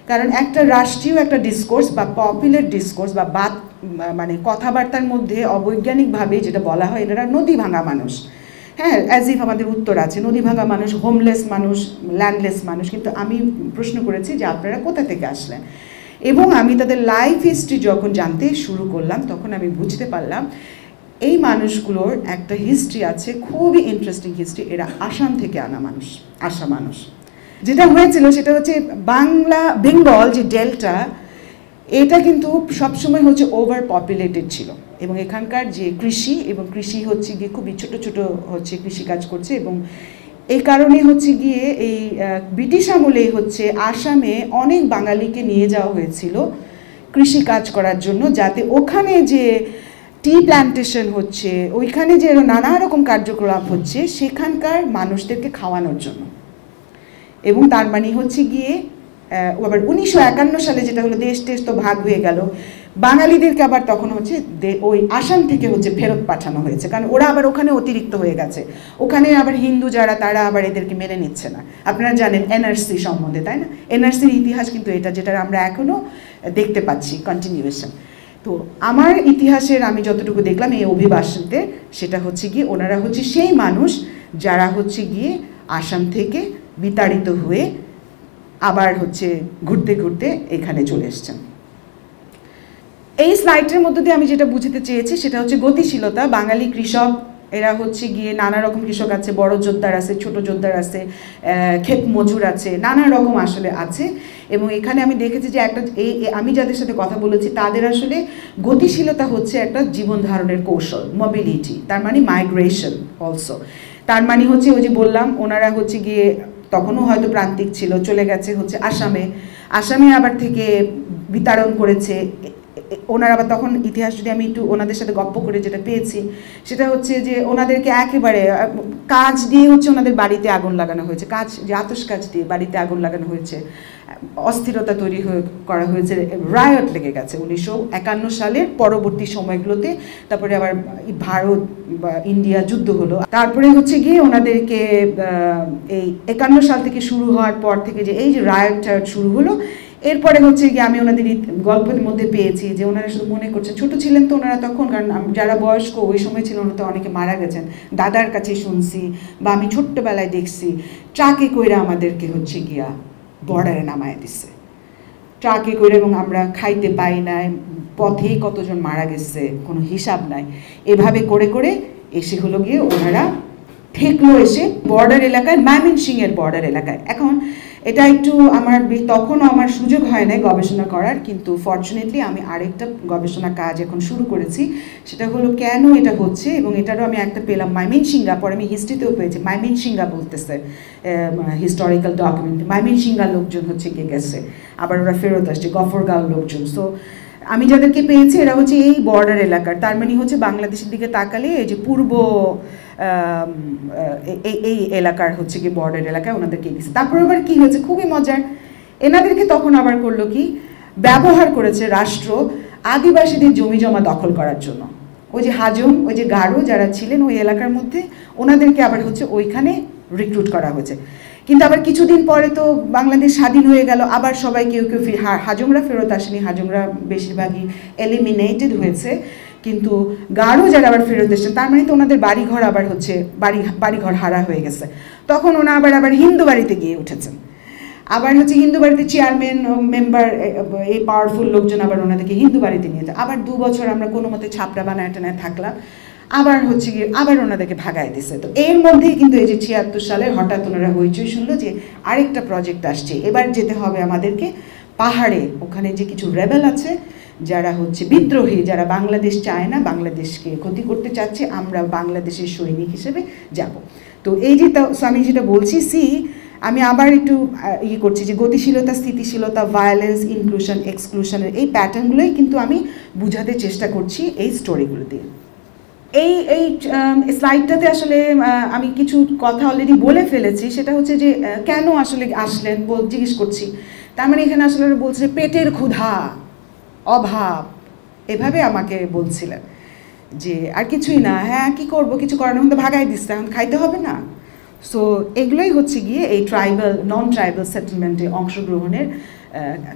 কারণ একটা রাষ্ট্রীয় একটা ডিসকোর্স বা পপুলার ডিসকোর্স বা মানে কথাবার্তার মধ্যে অবৈজ্ঞানিকভাবে যেটা বলা হয়, এনারা নদী ভাঙা মানুষ। হ্যাঁ, অ্যাজ ইফ আমাদের উত্তর আছে, নদী ভাঙা মানুষ, হোমলেস মানুষ, ল্যান্ডলেস মানুষ। কিন্তু আমি প্রশ্ন করেছি যে আপনারা কোথা থেকে আসলেন, এবং আমি তাদের লাইফ হিস্ট্রি যখন জানতে শুরু করলাম, তখন আমি বুঝতে পারলাম এই মানুষগুলোর একটা হিস্ট্রি আছে, খুবই ইন্টারেস্টিং হিস্ট্রি। এরা আসাম থেকে আনা মানুষ, আসা মানুষ। যেটা হয়েছিল সেটা হচ্ছে বেঙ্গল যে ডেল্টা, এটা কিন্তু সবসময় হচ্ছে ওভার পপুলেটেড ছিল, এবং এখানকার যে কৃষি হচ্ছে গিয়ে খুবই ছোট ছোট হচ্ছে কৃষিকাজ করছে, এবং এই কারণে হচ্ছে গিয়ে এই ব্রিটিশ আমলেই হচ্ছে আসামে অনেক বাঙালিকে নিয়ে যাওয়া হয়েছিল কৃষিকাজ করার জন্য, যাতে ওখানে যে টি প্ল্যান্টেশন হচ্ছে, ওইখানে যে নানা রকম কার্যকলাপ হচ্ছে, সেখানকার মানুষদেরকে খাওয়ানোর জন্য। এবং তার মানে হচ্ছে গিয়ে আবার 1951 সালে যেটা হলো, দেশ তো ভাগ হয়ে গেল, বাঙালিদেরকে আবার তখন হচ্ছে ওই আসাম থেকে হচ্ছে ফেরত পাঠানো হয়েছে, কারণ ওরা আবার ওখানে অতিরিক্ত হয়ে গেছে। ওখানে আবার হিন্দু যারা, তারা আবার এদেরকে মেনে নিচ্ছে না। আপনারা জানেন এনআরসি সম্বন্ধে, তাই না? এনআরসির ইতিহাস কিন্তু এটা, যেটা আমরা এখনও দেখতে পাচ্ছি কন্টিনিউয়েশন। তো আমার ইতিহাসের আমি যতটুকু দেখলাম এই অভিবাসীতে, সেটা হচ্ছে গিয়ে ওনারা হচ্ছে সেই মানুষ যারা হচ্ছে গিয়ে আসাম থেকে বিতাড়িত হয়ে আবার হচ্ছে ঘুরতে ঘুরতে এখানে চলে এসছেন। এই স্লাইডের মধ্যে দিয়ে আমি যেটা বুঝতে চেয়েছি সেটা হচ্ছে গতিশীলতা। বাঙালি কৃষক, এরা হচ্ছে গিয়ে নানা রকম কৃষক আছে, বড় জোরদার আছে, ছোট জোরদার আছে, ক্ষেত মজুর আছে, নানা রকম আসলে আছে। এবং এখানে আমি দেখেছি যে আমি যাদের সাথে কথা বলেছি তাদের আসলে গতিশীলতা হচ্ছে একটা জীবন ধারণের কৌশল, মোবিলিটি, তার মানে মাইগ্রেশন অলসো। তার মানে হচ্ছে ওই যে বললাম, ওনারা হচ্ছে গিয়ে তখনও হয়তো প্রান্তিক ছিল, চলে গেছে হচ্ছে আসামে আবার থেকে বিতাড়ন করেছে ওনারা। আবার তখন ইতিহাস যদি আমি একটু ওনাদের সাথে গপ্প করে যেটা পেয়েছি সেটা হচ্ছে যে ওনাদেরকে একেবারে কাজ দিয়ে হচ্ছে ওনাদের বাড়িতে আগুন লাগানো হয়েছে, আতশ কাজ দিয়ে বাড়িতে আগুন লাগানো হয়েছে, অস্থিরতা তৈরি করা হয়েছে, রায়ট লেগে গেছে 1951 সালের পরবর্তী সময়গুলোতে। তারপরে আবার ভারত বা ইন্ডিয়া যুদ্ধ হলো, তারপরে হচ্ছে গিয়ে ওনাদেরকে এই 51 সাল থেকে শুরু হওয়ার পর থেকে যে এই যে রায়ট শুরু হলো, এরপরে হচ্ছে গিয়ে আমি ওনাদের গল্পের মধ্যে পেয়েছি যে ওনারা শুধু মনে করছেন, ছোটো ছিলেন তো ওনারা তখন, কারণ যারা বয়স্ক ওই সময় ছিল ওনারা তো অনেকে মারা গেছেন, দাদার কাছে শুনছি বা আমি ছোট্টবেলায় দেখছি ট্রাকে কইরা আমাদেরকে হচ্ছে গিয়া বর্ডারে নামায় দিচ্ছে, ট্রাকে করে, এবং আমরা খাইতে পাই নাই, পথেই কতজন মারা গেছে কোনো হিসাব নাই। এভাবে করে করে এসে হলো গিয়ে ওনারা ঠেকলো এসে বর্ডার এলাকায়, ময়মনসিংহের বর্ডার এলাকায়। এখন এটা একটু আমার তখনও আমার সুযোগ হয় না গবেষণা করার, কিন্তু ফর্চুনেটলি আমি আরেকটা গবেষণা কাজ এখন শুরু করেছি। সেটা হলো কেন এটা হচ্ছে, এবং এটারও আমি একটা পেলাম ময়মনসিংহা, পরে আমি হিস্ট্রিতেও পেয়েছি। ময়মনসিংহা বলতেছে হিস্টোরিক্যাল ডকুমেন্ট, ময়মনসিংহা লোকজন হচ্ছে গিয়ে গেছে, আবার ওরা ফেরত আসছে, গফরগাঁও লোকজন। সো আমি যাদেরকে পেয়েছি এরা হচ্ছে এই বর্ডার এলাকার, তার মানে হচ্ছে বাংলাদেশের দিকে তাকালে এই যে পূর্ব এই এলাকার হচ্ছে কি বর্ডার এলাকায় ওনাদেরকে দিচ্ছে। তারপর আবার কি হয়েছে খুবই মজার, এনাদেরকে তখন আবার করলো কি, ব্যবহার করেছে রাষ্ট্র আদিবাসীদের জমি জমা দখল করার জন্য। ওই যে হাজং, ওই যে গারো যারা ছিলেন ওই এলাকার মধ্যে, ওনাদেরকে আবার হচ্ছে ওইখানে রিক্রুট করা হয়েছে। কিন্তু আবার কিছুদিন পরে তো বাংলাদেশ স্বাধীন হয়ে গেল, আবার সবাই কেউ কেউ হাজংরা ফেরত আসেনি, হাজংরা বেশিরভাগই এলিমিনেটেড হয়েছে। কিন্তু গারো যারা আবার ফেরত এসেছেন, তার মানে তো ওনাদের বাড়িঘর আবার হচ্ছে বাড়িঘর হারা হয়ে গেছে। তখন ওনা আবার হিন্দু বাড়িতে গিয়ে উঠেছেন, আবার হচ্ছে হিন্দু বাড়িতে চেয়ারম্যান মেম্বার এই পাওয়ারফুল লোকজন আবার ওনাদেরকে হিন্দু বাড়িতে নিয়ে যায়। আবার 2 বছর আমরা কোনো মতে ছাপড়া বানায় টানায় থাকলাম, আবার হচ্ছে গিয়ে আবার ওনাদেরকে ভাগায় দিছে। তো এর মধ্যেই কিন্তু এই যে 76 সালে হঠাৎ ওনারা হইচই শুনলো যে আরেকটা প্রজেক্ট আসছে, এবার যেতে হবে আমাদেরকে পাহাড়ে, ওখানে যে কিছু রেবেল আছে যারা হচ্ছে বিদ্রোহী, যারা বাংলাদেশ চায় না, বাংলাদেশকে ক্ষতি করতে চাচ্ছে, আমরা বাংলাদেশের সৈনিক হিসেবে যাব। তো এই যে আমি যেটা বলছি আমি আবার একটু করছি যে গতিশীলতা, স্থিতিশীলতা, ভায়োলেন্স, ইনক্লুশন, এক্সক্লুশনের এই প্যাটার্নগুলোই কিন্তু আমি বুঝাতে চেষ্টা করছি এই স্টোরিগুলো দিয়ে। এই স্লাইডটাতে আসলে আমি কিছু কথা অলরেডি বলে ফেলেছি, সেটা হচ্ছে যে কেন আসলে আসলেন জিজ্ঞেস করছি। তার মানে এখানে আসলে বলছে পেটের ক্ষুধা, অভাব, এভাবে আমাকে বলছিলেন যে আর কিছুই না, হ্যাঁ কি করব, কিছু করার এখন তো ভাগাই দিচ্ছে, এখন খাইতে হবে না। সো এগুলোই হচ্ছে গিয়ে এই নন ট্রাইবাল সেটেলমেন্টে অংশগ্রহণের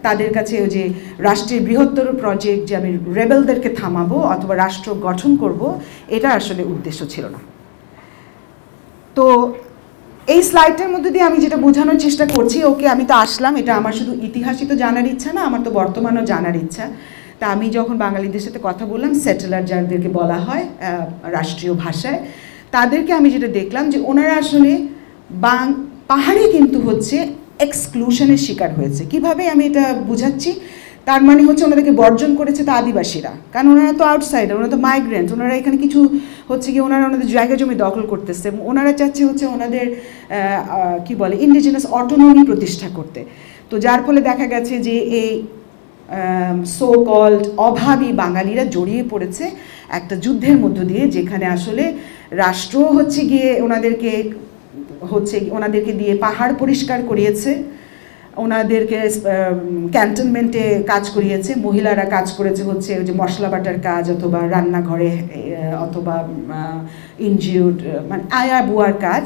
তাদের কাছে ওই যে রাষ্ট্রের বৃহত্তর প্রজেক্ট যে আমি রেবেলদেরকে থামাবো অথবা রাষ্ট্র গঠন করব, এটা আসলে উদ্দেশ্য ছিল না। তো এই স্লাইডটার মধ্যে দিয়ে আমি যেটা বোঝানোর চেষ্টা করছি, ওকে আমি তো আসলাম, এটা আমার শুধু ইতিহাসই তো জানার ইচ্ছা না, আমার তো বর্তমানও জানার ইচ্ছা। তা আমি যখন বাঙালিদের সাথে কথা বললাম, সেটেলার যাদেরকে বলা হয় রাষ্ট্রীয় ভাষায়, তাদেরকে আমি যেটা দেখলাম যে ওনারা আসলে পাহাড়ে কিন্তু হচ্ছে এক্সক্লুশনের শিকার হয়েছে। কিভাবে আমি এটা বুঝাচ্ছি, তার মানে হচ্ছে ওনাদেরকে বর্জন করেছে তো আদিবাসীরা, কারণ ওনারা তো আউটসাইডার, ওনারা তো মাইগ্রেন্ট, ওনারা এখানে কিছু হচ্ছে কি ওনারা ওনাদের জায়গা জমি দখল করতেছে এবং ওনারা চাচ্ছে হচ্ছে ওনাদের কি বলে ইন্ডিজিনাস অটোনমি প্রতিষ্ঠা করতে। তো যার ফলে দেখা গেছে যে এই সো কল্ড অভাবী বাঙালিরা জড়িয়ে পড়েছে একটা যুদ্ধের মধ্য দিয়ে, যেখানে আসলে রাষ্ট্র হচ্ছে গিয়ে ওনাদেরকে দিয়ে পাহাড় পরিষ্কার করিয়েছে, ওনাদেরকে ক্যান্টনমেন্টে কাজ করিয়েছে, মহিলারা কাজ করেছে হচ্ছে ওই যে মশলা বাটার কাজ অথবা রান্নাঘরে অথবা ইনজিউড মানে আয়া বুয়ার কাজ,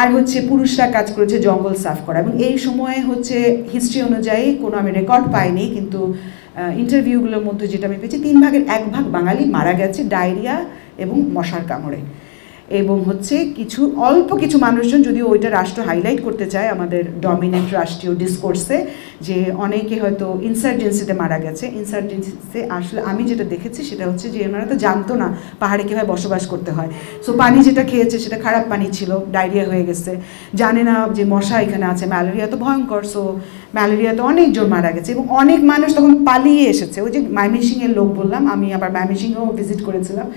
আর হচ্ছে পুরুষরা কাজ করেছে জঙ্গল সাফ করা। এবং এই সময়ে হচ্ছে হিস্ট্রি অনুযায়ী কোনো আমি রেকর্ড পাইনি, কিন্তু ইন্টারভিউগুলোর মধ্যে যেটা আমি পেয়েছি 3 ভাগের 1 ভাগ বাঙালি মারা গেছে ডায়রিয়া এবং মশার কামড়ে। এবং হচ্ছে অল্প কিছু মানুষজন, যদিও ওইটা রাষ্ট্র হাইলাইট করতে চায় আমাদের ডমিনেন্ট রাষ্ট্রীয় ডিসকোর্সে, যে অনেকে হয়তো ইনসার্জেন্সিতে মারা গেছে। ইনসার্জেন্সিতে আসলে আমি যেটা দেখেছি সেটা হচ্ছে যে ওনারা তো জানতো না পাহাড়ে কীভাবে বসবাস করতে হয়। সো পানি যেটা খেয়েছে সেটা খারাপ পানি ছিল, ডায়রিয়া হয়ে গেছে, জানে না যে মশা এখানে আছে, ম্যালেরিয়া তো ভয়ঙ্কর, সো ম্যালেরিয়াতে অনেকজন মারা গেছে এবং অনেক মানুষ তখন পালিয়ে এসেছে। ওই যে ময়মনসিংহের লোক বললাম, আমি আবার ময়মনসিংহেও ভিজিট করেছিলাম,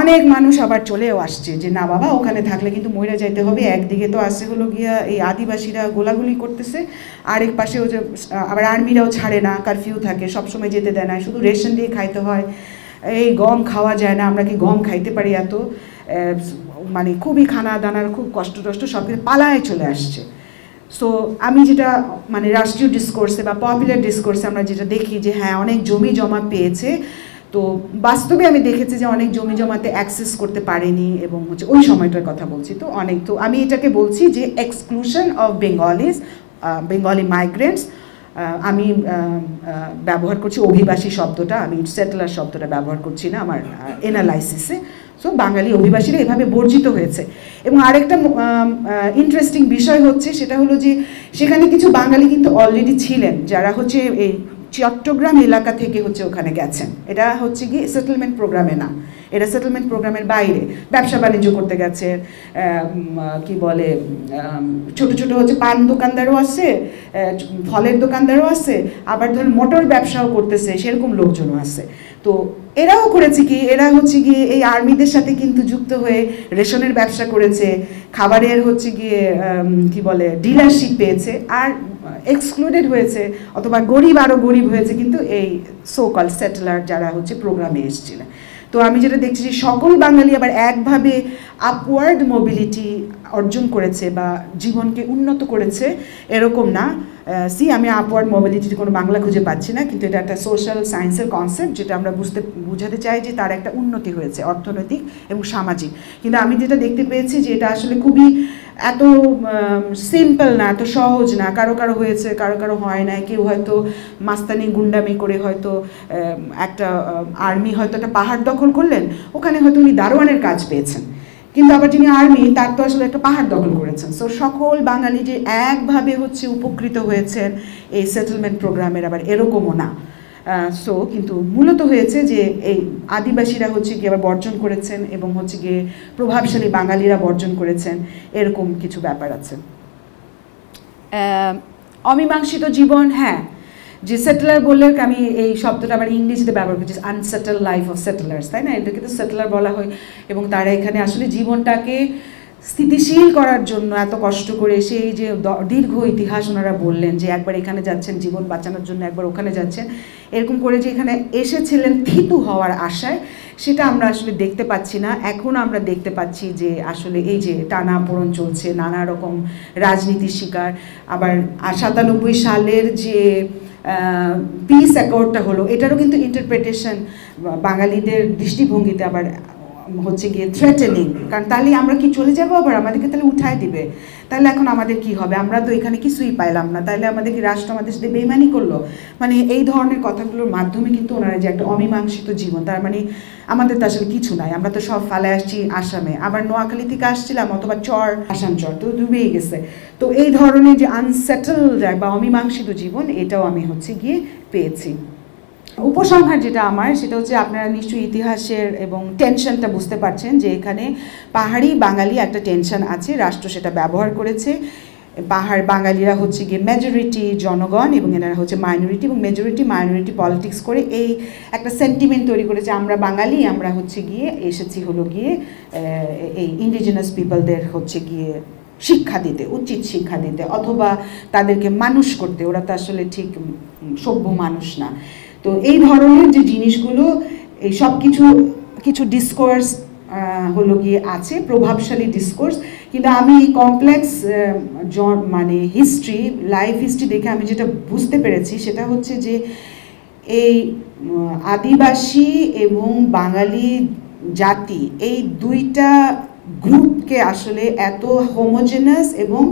অনেক মানুষ আবার চলেও আসছে যে না বাবা ওখানে থাকলে কিন্তু মইরা যাইতে হবে। একদিকে তো আসে হলো গিয়া এই আদিবাসীরা গোলাগুলি করতেছে, আরেক পাশে যে আবার আর্মিরাও ছাড়ে না, কারফিউ থাকে, সবসময় যেতে দেয় না, শুধু রেশন দিয়ে খাইতে হয়, এই গম খাওয়া যায় না, আমরা কি গম খাইতে পারি এত, মানে খুবই খানা দানার খুব কষ্ট সব কিছু পালায় চলে আসছে। সো আমি যেটা মানে রাষ্ট্রীয় ডিসকোর্সে বা পপুলার ডিসকোর্সে আমরা যেটা দেখি যে হ্যাঁ অনেক জমি জমা পেয়েছে, তো বাস্তবে আমি দেখেছি যে অনেক জমি জমাতে অ্যাক্সেস করতে পারেনি এবং হচ্ছে ওই সময়টার কথা বলছি। তো আমি এটাকে বলছি যে এক্সক্লুশন অফ বেঙ্গলি মাইগ্রেন্টস। আমি ব্যবহার করছি অভিবাসী শব্দটা, আমি সেটেলার শব্দটা ব্যবহার করছি না আমার এনালাইসিসে। সো বাঙালি অভিবাসীরা এভাবে বর্জিত হয়েছে। এবং আরেকটা ইন্টারেস্টিং বিষয় হচ্ছে সেটা হলো যে সেখানে কিছু বাঙালি কিন্তু অলরেডি ছিলেন, যারা হচ্ছে এই চট্টগ্রাম এলাকা থেকে হচ্ছে ওখানে গেছেন। এটা হচ্ছে কি সেটেলমেন্ট প্রোগ্রামে না, এটা সেটেলমেন্ট প্রোগ্রামের বাইরে ব্যবসা বাণিজ্য করতে গেছে। কি বলে, ছোট ছোট হচ্ছে পান দোকানদারও আছে, ফলের দোকানদারও আছে, আবার ধরুন মোটর ব্যবসাও করতেছে, সেরকম লোকজনও আছে। তো এরাও করেছে কি, এরা হচ্ছে গিয়ে এই আর্মিদের সাথে কিন্তু যুক্ত হয়ে রেশনের ব্যবসা করেছে, খাবারের হচ্ছে গিয়ে কি বলে ডিলারশিপ পেয়েছে, আর এক্সক্লুডেড হয়েছে অথবা গরিব আরও গরিব হয়েছে কিন্তু এই সো কল সেটেলার যারা হচ্ছে প্রোগ্রামে এসেছিলেন। তো আমি যেটা দেখছি যে সকল বাঙালি আবার একভাবে আপওয়ার্ড মোবিলিটি অর্জন করেছে বা জীবনকে উন্নত করেছে এরকম না। আমি আপওয়ার্ড মোবিলিটির কোনো বাংলা খুঁজে পাচ্ছি না, কিন্তু এটা একটা সোশ্যাল সায়েন্সের কনসেপ্ট যেটা আমরা বুঝাতে চাই যে তার একটা উন্নতি হয়েছে অর্থনৈতিক এবং সামাজিক। কিন্তু আমি যেটা দেখতে পেয়েছি যে এটা আসলে খুবই এত সিম্পল না, এত সহজ না। কারো কারো হয়েছে, কারো কারো হয় না। কেউ হয়তো মাস্তানি গুন্ডামি করে হয়তো একটা আর্মি হয়তো একটা পাহাড় দখল করলেন, ওখানে হয়তো উনি দারোয়ানের কাজ পেয়েছেন, কিন্তু আবার যিনি আর্মি তার তো আসলে একটা পাহাড় দখল করেছেন। সো সকল বাঙালি যে একভাবে হচ্ছে উপকৃত হয়েছেন এই সেটেলমেন্ট প্রোগ্রামের আবার এরকমও না। সো কিন্তু মূলত হয়েছে যে এই আদিবাসীরা হচ্ছে গিয়ে আবার বর্জন করেছেন এবং হচ্ছে গিয়ে প্রভাবশালী বাঙালিরা বর্জন করেছেন, এরকম কিছু ব্যাপার আছে। অমীমাংসিত জীবন, হ্যাঁ, যে সেটেলার বললে আমি এই শব্দটা আবার ইংরেজিতে ব্যবহার করছি, আনসেটেল লাইফ অফ সেটেলার্স, তাই না? এটাকে তো সেটেলার বলা হয়। এবং তারা এখানে আসলে জীবনটাকে স্থিতিশীল করার জন্য এত কষ্ট করে সেই যে দীর্ঘ ইতিহাস ওনারা বললেন যে একবার এখানে যাচ্ছেন জীবন বাঁচানোর জন্য, একবার ওখানে যাচ্ছেন, এরকম করে যে এখানে এসেছিলেন থিতু হওয়ার আশায়, সেটা আমরা আসলে দেখতে পাচ্ছি না। এখন আমরা দেখতে পাচ্ছি যে আসলে এই যে টানাপোড়েন চলছে, নানা রকম রাজনীতির শিকার। আবার 97 সালের যে পিস অ্যাকর্ডটা হলো, এটারও কিন্তু ইন্টারপ্রিটেশন বাঙালিদের দৃষ্টিভঙ্গিতে আবার হচ্ছে গিয়ে থ্রেটেনিং। কারণ তাহলে আমরা কি চলে যাবো, আবার আমাদেরকে তাহলে উঠায় দিবে, তাহলে এখন আমাদের কি হবে, আমরা তো এখানে কিছুই পাইলাম না, তাহলে আমাদের কি রাষ্ট্র আমাদের সাথে বেইমানি করলো। মানে এই ধরনের কথাগুলোর মাধ্যমে কিন্তু ওনারা যে একটা অমীমাংসিত জীবন, তার মানে আমাদের তো আসলে কিছু নাই, আমরা তো সব ফালে আসছি আসামে, আবার নোয়াখালী থেকে আসছিলাম, অথবা চর আসাম চর তো ডুবেই গেছে। তো এই ধরনের যে আনসেটেলড বা অমীমাংসিত জীবন, এটাও আমি হচ্ছে গিয়ে পেয়েছি। উপসংহার যেটা আমার, সেটা হচ্ছে আপনারা নিশ্চয়ই ইতিহাসের এবং টেনশনটা বুঝতে পারছেন যে এখানে পাহাড়ি বাঙালি একটা টেনশন আছে, রাষ্ট্র সেটা ব্যবহার করেছে। পাহাড় বাঙালিরা হচ্ছে গিয়ে মেজরিটি জনগণ এবং এনারা হচ্ছে মাইনরিটি, এবং মেজরিটি মাইনরিটি পলিটিক্স করে এই একটা সেন্টিমেন্ট তৈরি করেছে, আমরা বাঙালি, আমরা হচ্ছে গিয়ে এসেছি হলো গিয়ে এই ইন্ডিজিনাস পিপলদের হচ্ছে গিয়ে শিক্ষা দিতে, উচিত শিক্ষা দিতে, অথবা তাদেরকে মানুষ করতে। ওরা তো আসলে ঠিক সভ্য মানুষ না। তো এই ধরনের যে জিনিসগুলো, এই সব কিছু ডিসকোর্স হলো গিয়ে আছে, প্রভাবশালী ডিসকোর্স। কিন্তু আমি কমপ্লেক্স মানে হিস্ট্রি, লাইফ হিস্ট্রি দেখে আমি যেটা বুঝতে পেরেছি সেটা হচ্ছে যে এই আদিবাসী এবং বাঙালি জাতি, এই দুইটা গ্রুপকে আসলে এত হোমোজেনাস এবং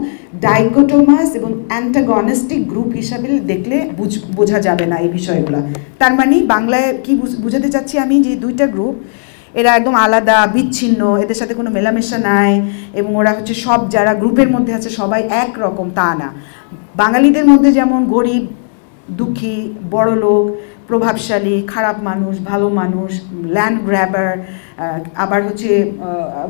ডাইকোটোমাস এবং অ্যান্টাগনিস্টিক গ্রুপ হিসাবে দেখলে বোঝা যাবে না এই বিষয়গুলো। তার মানে বাংলায় কি বুঝাতে চাচ্ছি আমি, যে দুইটা গ্রুপ এরা একদম আলাদা, বিচ্ছিন্ন, এদের সাথে কোনো মেলামেশা নাই, এবং ওরা হচ্ছে সব যারা গ্রুপের মধ্যে আছে সবাই একরকম, তা না। বাঙালিদের মধ্যে যেমন গরিব, দুঃখী, বড়লোক, প্রভাবশালী, খারাপ মানুষ, ভালো মানুষ, ল্যান্ড গ্র্যাবার, আবার হচ্ছে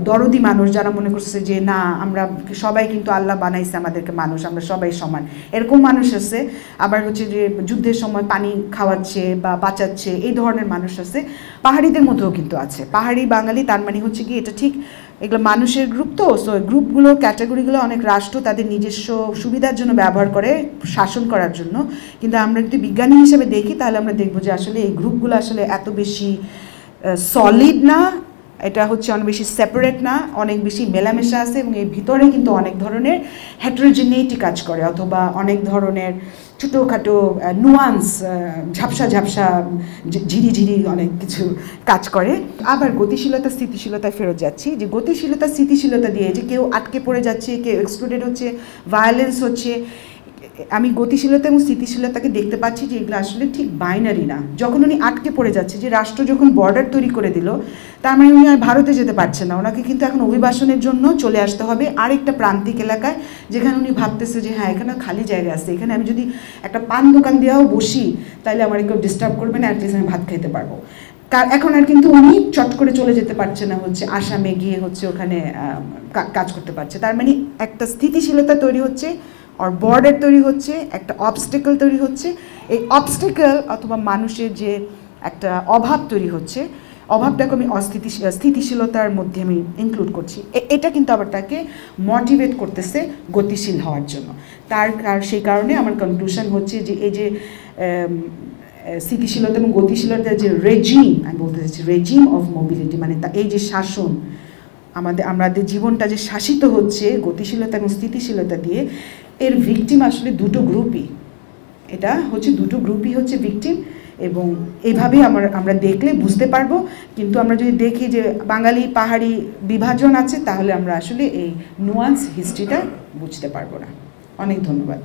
দরদি মানুষ যারা মনে করছে যে না, আমরা সবাই কিন্তু আল্লাহ বানাইছে আমাদেরকে মানুষ, আমরা সবাই সমান, এরকম মানুষ আছে। আবার হচ্ছে যে যুদ্ধের সময় পানি খাওয়াচ্ছে বা বাঁচাচ্ছে, এই ধরনের মানুষ আছে। পাহাড়িদের মধ্যেও কিন্তু আছে পাহাড়ি বাঙালি, তার মানে হচ্ছে কি এটা ঠিক এগুলো মানুষের গ্রুপ। তো সো গ্রুপগুলো, ক্যাটাগরিগুলো অনেক রাষ্ট্র তাদের নিজস্ব সুবিধার জন্য ব্যবহার করে, শাসন করার জন্য। কিন্তু আমরা যদি বিজ্ঞানী হিসেবে দেখি তাহলে আমরা দেখবো যে আসলে এই গ্রুপগুলো আসলে এত বেশি সলিড না, এটা হচ্ছে অনেক বেশি সেপারেট না, অনেক বেশি মেলামেশা আছে, এবং এর ভিতরে কিন্তু অনেক ধরনের হেটারোজেনিটি কাজ করে, অথবা অনেক ধরনের ছোটোখাটো নুয়ান্স, ঝাপসা ঝাপসা, ঝিরিঝিরি অনেক কিছু কাজ করে। আবার গতিশীলতা স্থিতিশীলতায় ফেরত যাচ্ছি, যে গতিশীলতা স্থিতিশীলতা দিয়ে যে কেউ আটকে পড়ে যাচ্ছে, কেউ এক্সক্লুডেড হচ্ছে, ভায়োলেন্স হচ্ছে, আমি গতিশীলতা এবং স্থিতিশীলতাকে দেখতে পাচ্ছি যে এগুলো আসলে ঠিক বাইনারি না। যখন উনি আটকে পড়ে যাচ্ছে, যে রাষ্ট্র যখন বর্ডার তৈরি করে দিল, তার মানে উনি আর ভারতে যেতে পারছেন না, ওনাকে কিন্তু এখন অভিবাসনের জন্য চলে আসতে হবে আরেকটা প্রান্তিক এলাকায়, যেখানে উনি ভাবতেছে যে হ্যাঁ এখানে খালি জায়গা আছে, এখানে আমি যদি একটা পান দোকান দেওয়াও বসি তাহলে আমার কেউ ডিস্টার্ব করবে না, অ্যাটলিস্ট আমি ভাত খেতে পারবো। এখন আর কিন্তু উনি চট করে চলে যেতে পারছে না, হচ্ছে আসামে গিয়ে হচ্ছে ওখানে কাজ করতে পারছে। তার মানে একটা স্থিতিশীলতা তৈরি হচ্ছে, আর বর্ডার তৈরি হচ্ছে, একটা অবস্টেকল তৈরি হচ্ছে। এই অবস্টেকল অথবা মানুষের যে একটা অভাব তৈরি হচ্ছে, অভাবটাকে আমি স্থিতিশীলতার মধ্যে আমি ইনক্লুড করছি। এটা কিন্তু আবার তাকে মোটিভেট করতেছে গতিশীল হওয়ার জন্য। সেই কারণে আমার কনক্লুশন হচ্ছে যে এই যে স্থিতিশীলতা এবং গতিশীলতার যে রেজিম, আমি বলতে চাচ্ছি রেজিম অফ মোবিলিটি, মানে এই যে শাসন, আমাদের জীবনটা যে শাসিত হচ্ছে গতিশীলতা এবং স্থিতিশীলতা দিয়ে, এর ভিকটিম আসলে দুটো গ্রুপই। এটা হচ্ছে দুটো গ্রুপই হচ্ছে ভিকটিম, এবং এইভাবেই আমরা দেখলে বুঝতে পারবো। কিন্তু আমরা যদি দেখি যে বাঙালি পাহাড়ি বিভাজন আছে, তাহলে আমরা আসলে এই নুয়ান্স হিস্ট্রিটা বুঝতে পারবো না। অনেক ধন্যবাদ।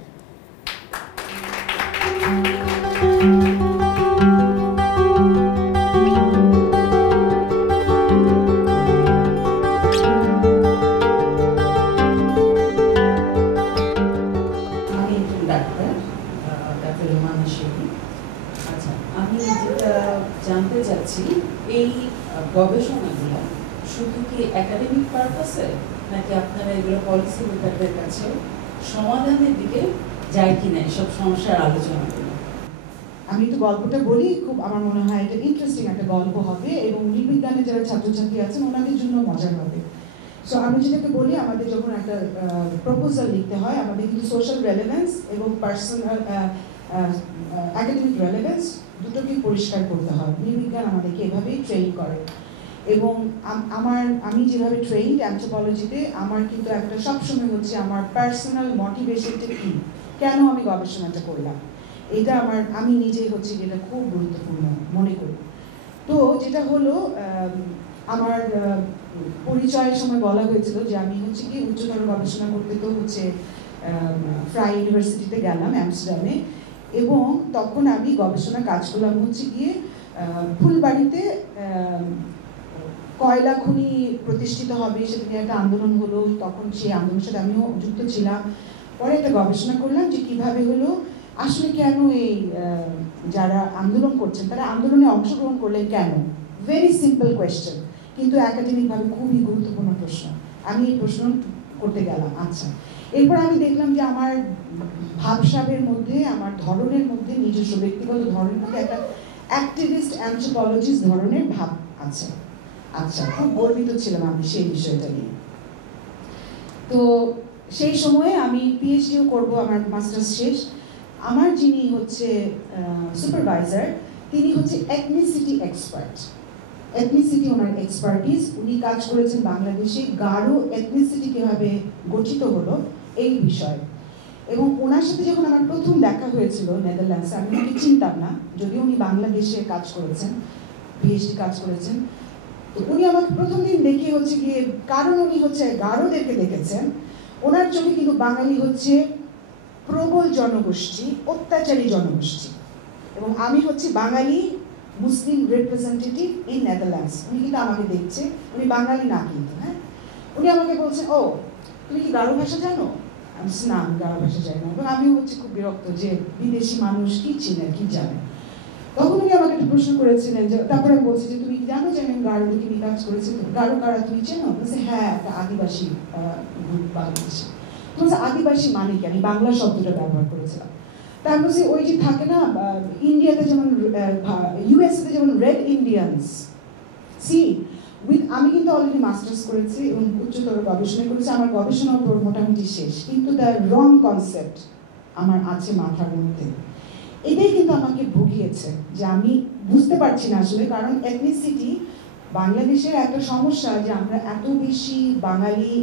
জানতে চাচ্ছি এই গবেষণাগুলো শুধু কি একাডেমিক পারপাসে, নাকি আপনারা এগুলো পলিসি মেকারদের কাছে সমাধানের দিকে যায় কিনা এসব সমস্যার আলোচনাগুলো? আমি একটু গল্পটা বলি, খুব আমার মনে হয় এটা ইন্টারেস্টিং একটা গল্প হবে, এবং নৃবিজ্ঞানের যারা ছাত্রছাত্রী আছেন ওনাদের জন্য মজার হবে। সো আমি যেটাকে বলি, আমাদের যখন একটা প্রপোজাল লিখতে হয়, আমাদের কিন্তু সোশ্যাল রেলেভেন্স এবং পার্সোনাল একাডেমিক রেলেভেন্স দুটোকে পরিষ্কার করতে হয়। নৃবিজ্ঞান আমাদেরকে এভাবেই ট্রেন করে, এবং আমি যেভাবে ট্রেইনড অ্যানথ্রোপোলজিতে, আমার কিন্তু একটা সবসময় হচ্ছে আমার পার্সোনাল মোটিভেশনটা কি, কেন আমি গবেষণাটা করলাম, এটা আমি নিজেই হচ্ছে যেটা খুব গুরুত্বপূর্ণ মনে করি। তো যেটা হলো, আমার পরিচয়ের সময় বলা হয়েছিল যে আমি হচ্ছে কি উচ্চতর গবেষণা করতে, তো হচ্ছে ফ্রাই ইউনিভার্সিটিতে গেলাম অ্যামস্টারডামে, এবং তখন আমি গবেষণা কাজ করলাম হচ্ছে গিয়ে ফুলবাড়িতে কয়লা খনি প্রতিষ্ঠিত হবে, সেটা নিয়ে একটা আন্দোলন হলো, তখন সেই আন্দোলনের সাথে আমিও যুক্ত ছিলাম। পরে একটা গবেষণা করলাম যে কিভাবে হলো, আসলে কেন এই যারা আন্দোলন করছেন তারা আন্দোলনে অংশগ্রহণ করলেন কেন, ভেরি সিম্পল কোয়েশ্চেন, কিন্তু একাডেমিকভাবে খুবই গুরুত্বপূর্ণ প্রশ্ন। আমি এই প্রশ্ন করতে গেলাম। আচ্ছা, এরপর আমি দেখলাম যে আমার ভাবসাবের মধ্যে, আমার ধরনের মধ্যে, নিজস্ব ব্যক্তিগত ধরনের মধ্যে একটা অ্যাক্টিভিস্ট অ্যানথ্রোপোলজিস্ট ধরনের ভাব আছে। আচ্ছা, খুব গর্বিত ছিলাম আমি সেই বিষয়টা নিয়ে। তো সেই সময়ে আমি পিএইচডিও করব, আমার মাস্টার্স শেষ। আমার যিনি হচ্ছে সুপারভাইজার, তিনি হচ্ছে এথনিসিটি এক্সপার্ট। এথনিসিটি ওনার এক্সপার্টিস। উনি কাজ করেছেন বাংলাদেশে গারো এথনিসিটি কীভাবে গঠিত হলো এই বিষয়ে, এবং ওনার সাথে যখন আমার প্রথম দেখা হয়েছিল নেদারল্যান্ডসে, আমি ওনাকে চিনতাম না, যদিও উনি বাংলাদেশে কাজ করেছেন, পিএইচডি কাজ করেছেন। তো উনি আমাকে প্রথম দিন দেখে হচ্ছে গিয়ে, কারণ উনি হচ্ছে গারোদেরকে দেখেছেন, ওনার চোখে কিন্তু বাঙালি হচ্ছে প্রবল জনগোষ্ঠী, অত্যাচারী জনগোষ্ঠী, এবং আমি হচ্ছে বাঙালি মুসলিম রিপ্রেজেন্টেটিভ ইন নেদারল্যান্ডস। উনি কিন্তু আমাকে দেখছে, উনি বাঙালি না কিন্তু, হ্যাঁ। উনি আমাকে বলছে, ও তুমি কি গারো ভাষা জানো? আমি না, আমি গারো ভাষা জানি না। এবং আমিও হচ্ছে খুব বিরক্ত যে বিদেশি মানুষ কি চিনে কি জানে। তখন উনি আমাকে একটা প্রশ্ন করেছিলেন, যে তারপরে আমি বলছি যে তুমি কি জানো যে আমি গারোদেরকে নিয়ে কাজ করেছি, গারো কারা তুমি চেনো? বলছে হ্যাঁ, একটা আদিবাসী গ্রুপ বাংলাদেশে। তো আদিবাসী মানে কি? আমি বাংলা শব্দটা ব্যবহার করেছিলাম। তারপর বলছি ওই যে থাকে না ইন্ডিয়াতে যেমন, ইউএসএতে যেমন রেড ইন্ডিয়ানস, সি আমি কিন্তু অলরেডি মাস্টার্স করেছি এবং উচ্চতর গবেষণা করেছি, আমার গবেষণা মোটামুটি শেষ, কিন্তু দ্য রং কনসেপ্ট আমার আছে মাথার মধ্যে। এটাই কিন্তু আমাকে ভুগিয়েছে, যে আমি বুঝতে পারছি না আসলে, কারণ এথনিসিটি বাংলাদেশের একটা সমস্যা, যে আমরা এত বেশি বাঙালি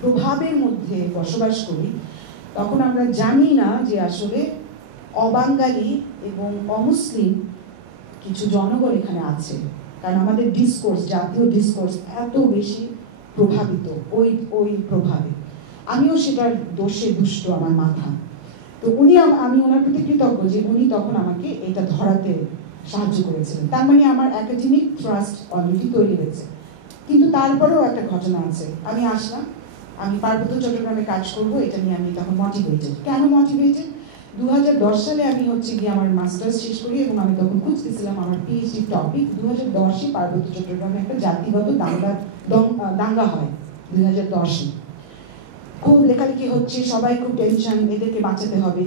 প্রভাবের মধ্যে বসবাস করি, তখন আমরা জানি না যে আসলে অবাঙালি এবং অমুসলিম কিছু জনগণ এখানে আছে, কারণ আমাদের ডিসকোর্স, জাতীয় ডিসকোর্স এত বেশি প্রভাবিত ওই প্রভাবে। আমিও সেটার দোষে দুষ্ট আমার মাথা। তো আমি ওনার প্রতি কৃতজ্ঞ যে উনি তখন আমাকে এটা ধরাতে সাহায্য করেছিলেন। তার মানে আমার একাডেমিক ট্রাস্ট অলরেডি তৈরি হয়েছে। কিন্তু তারপরেও একটা ঘটনা আছে, আমি আসলাম, আমি পার্বত্য চট্টগ্রামে কাজ করব, এটা নিয়ে আমি তখন মোটিভেটেড। কেন মোটিভেটেড? 2010 সালে আমি গিয়ে আমার মাস্টার্স শেষ করি এবং আমি তখন খুঁজতেছিলাম আমার পিএইচডি টপিক। 2010-এ পার্বত্য চট্টগ্রামে একটা জাতিগত দাঙ্গা হয় 2010-এ। খুব লেখালেখি হচ্ছে, সবাই খুব টেনশন, এদেরকে বাঁচাতে হবে,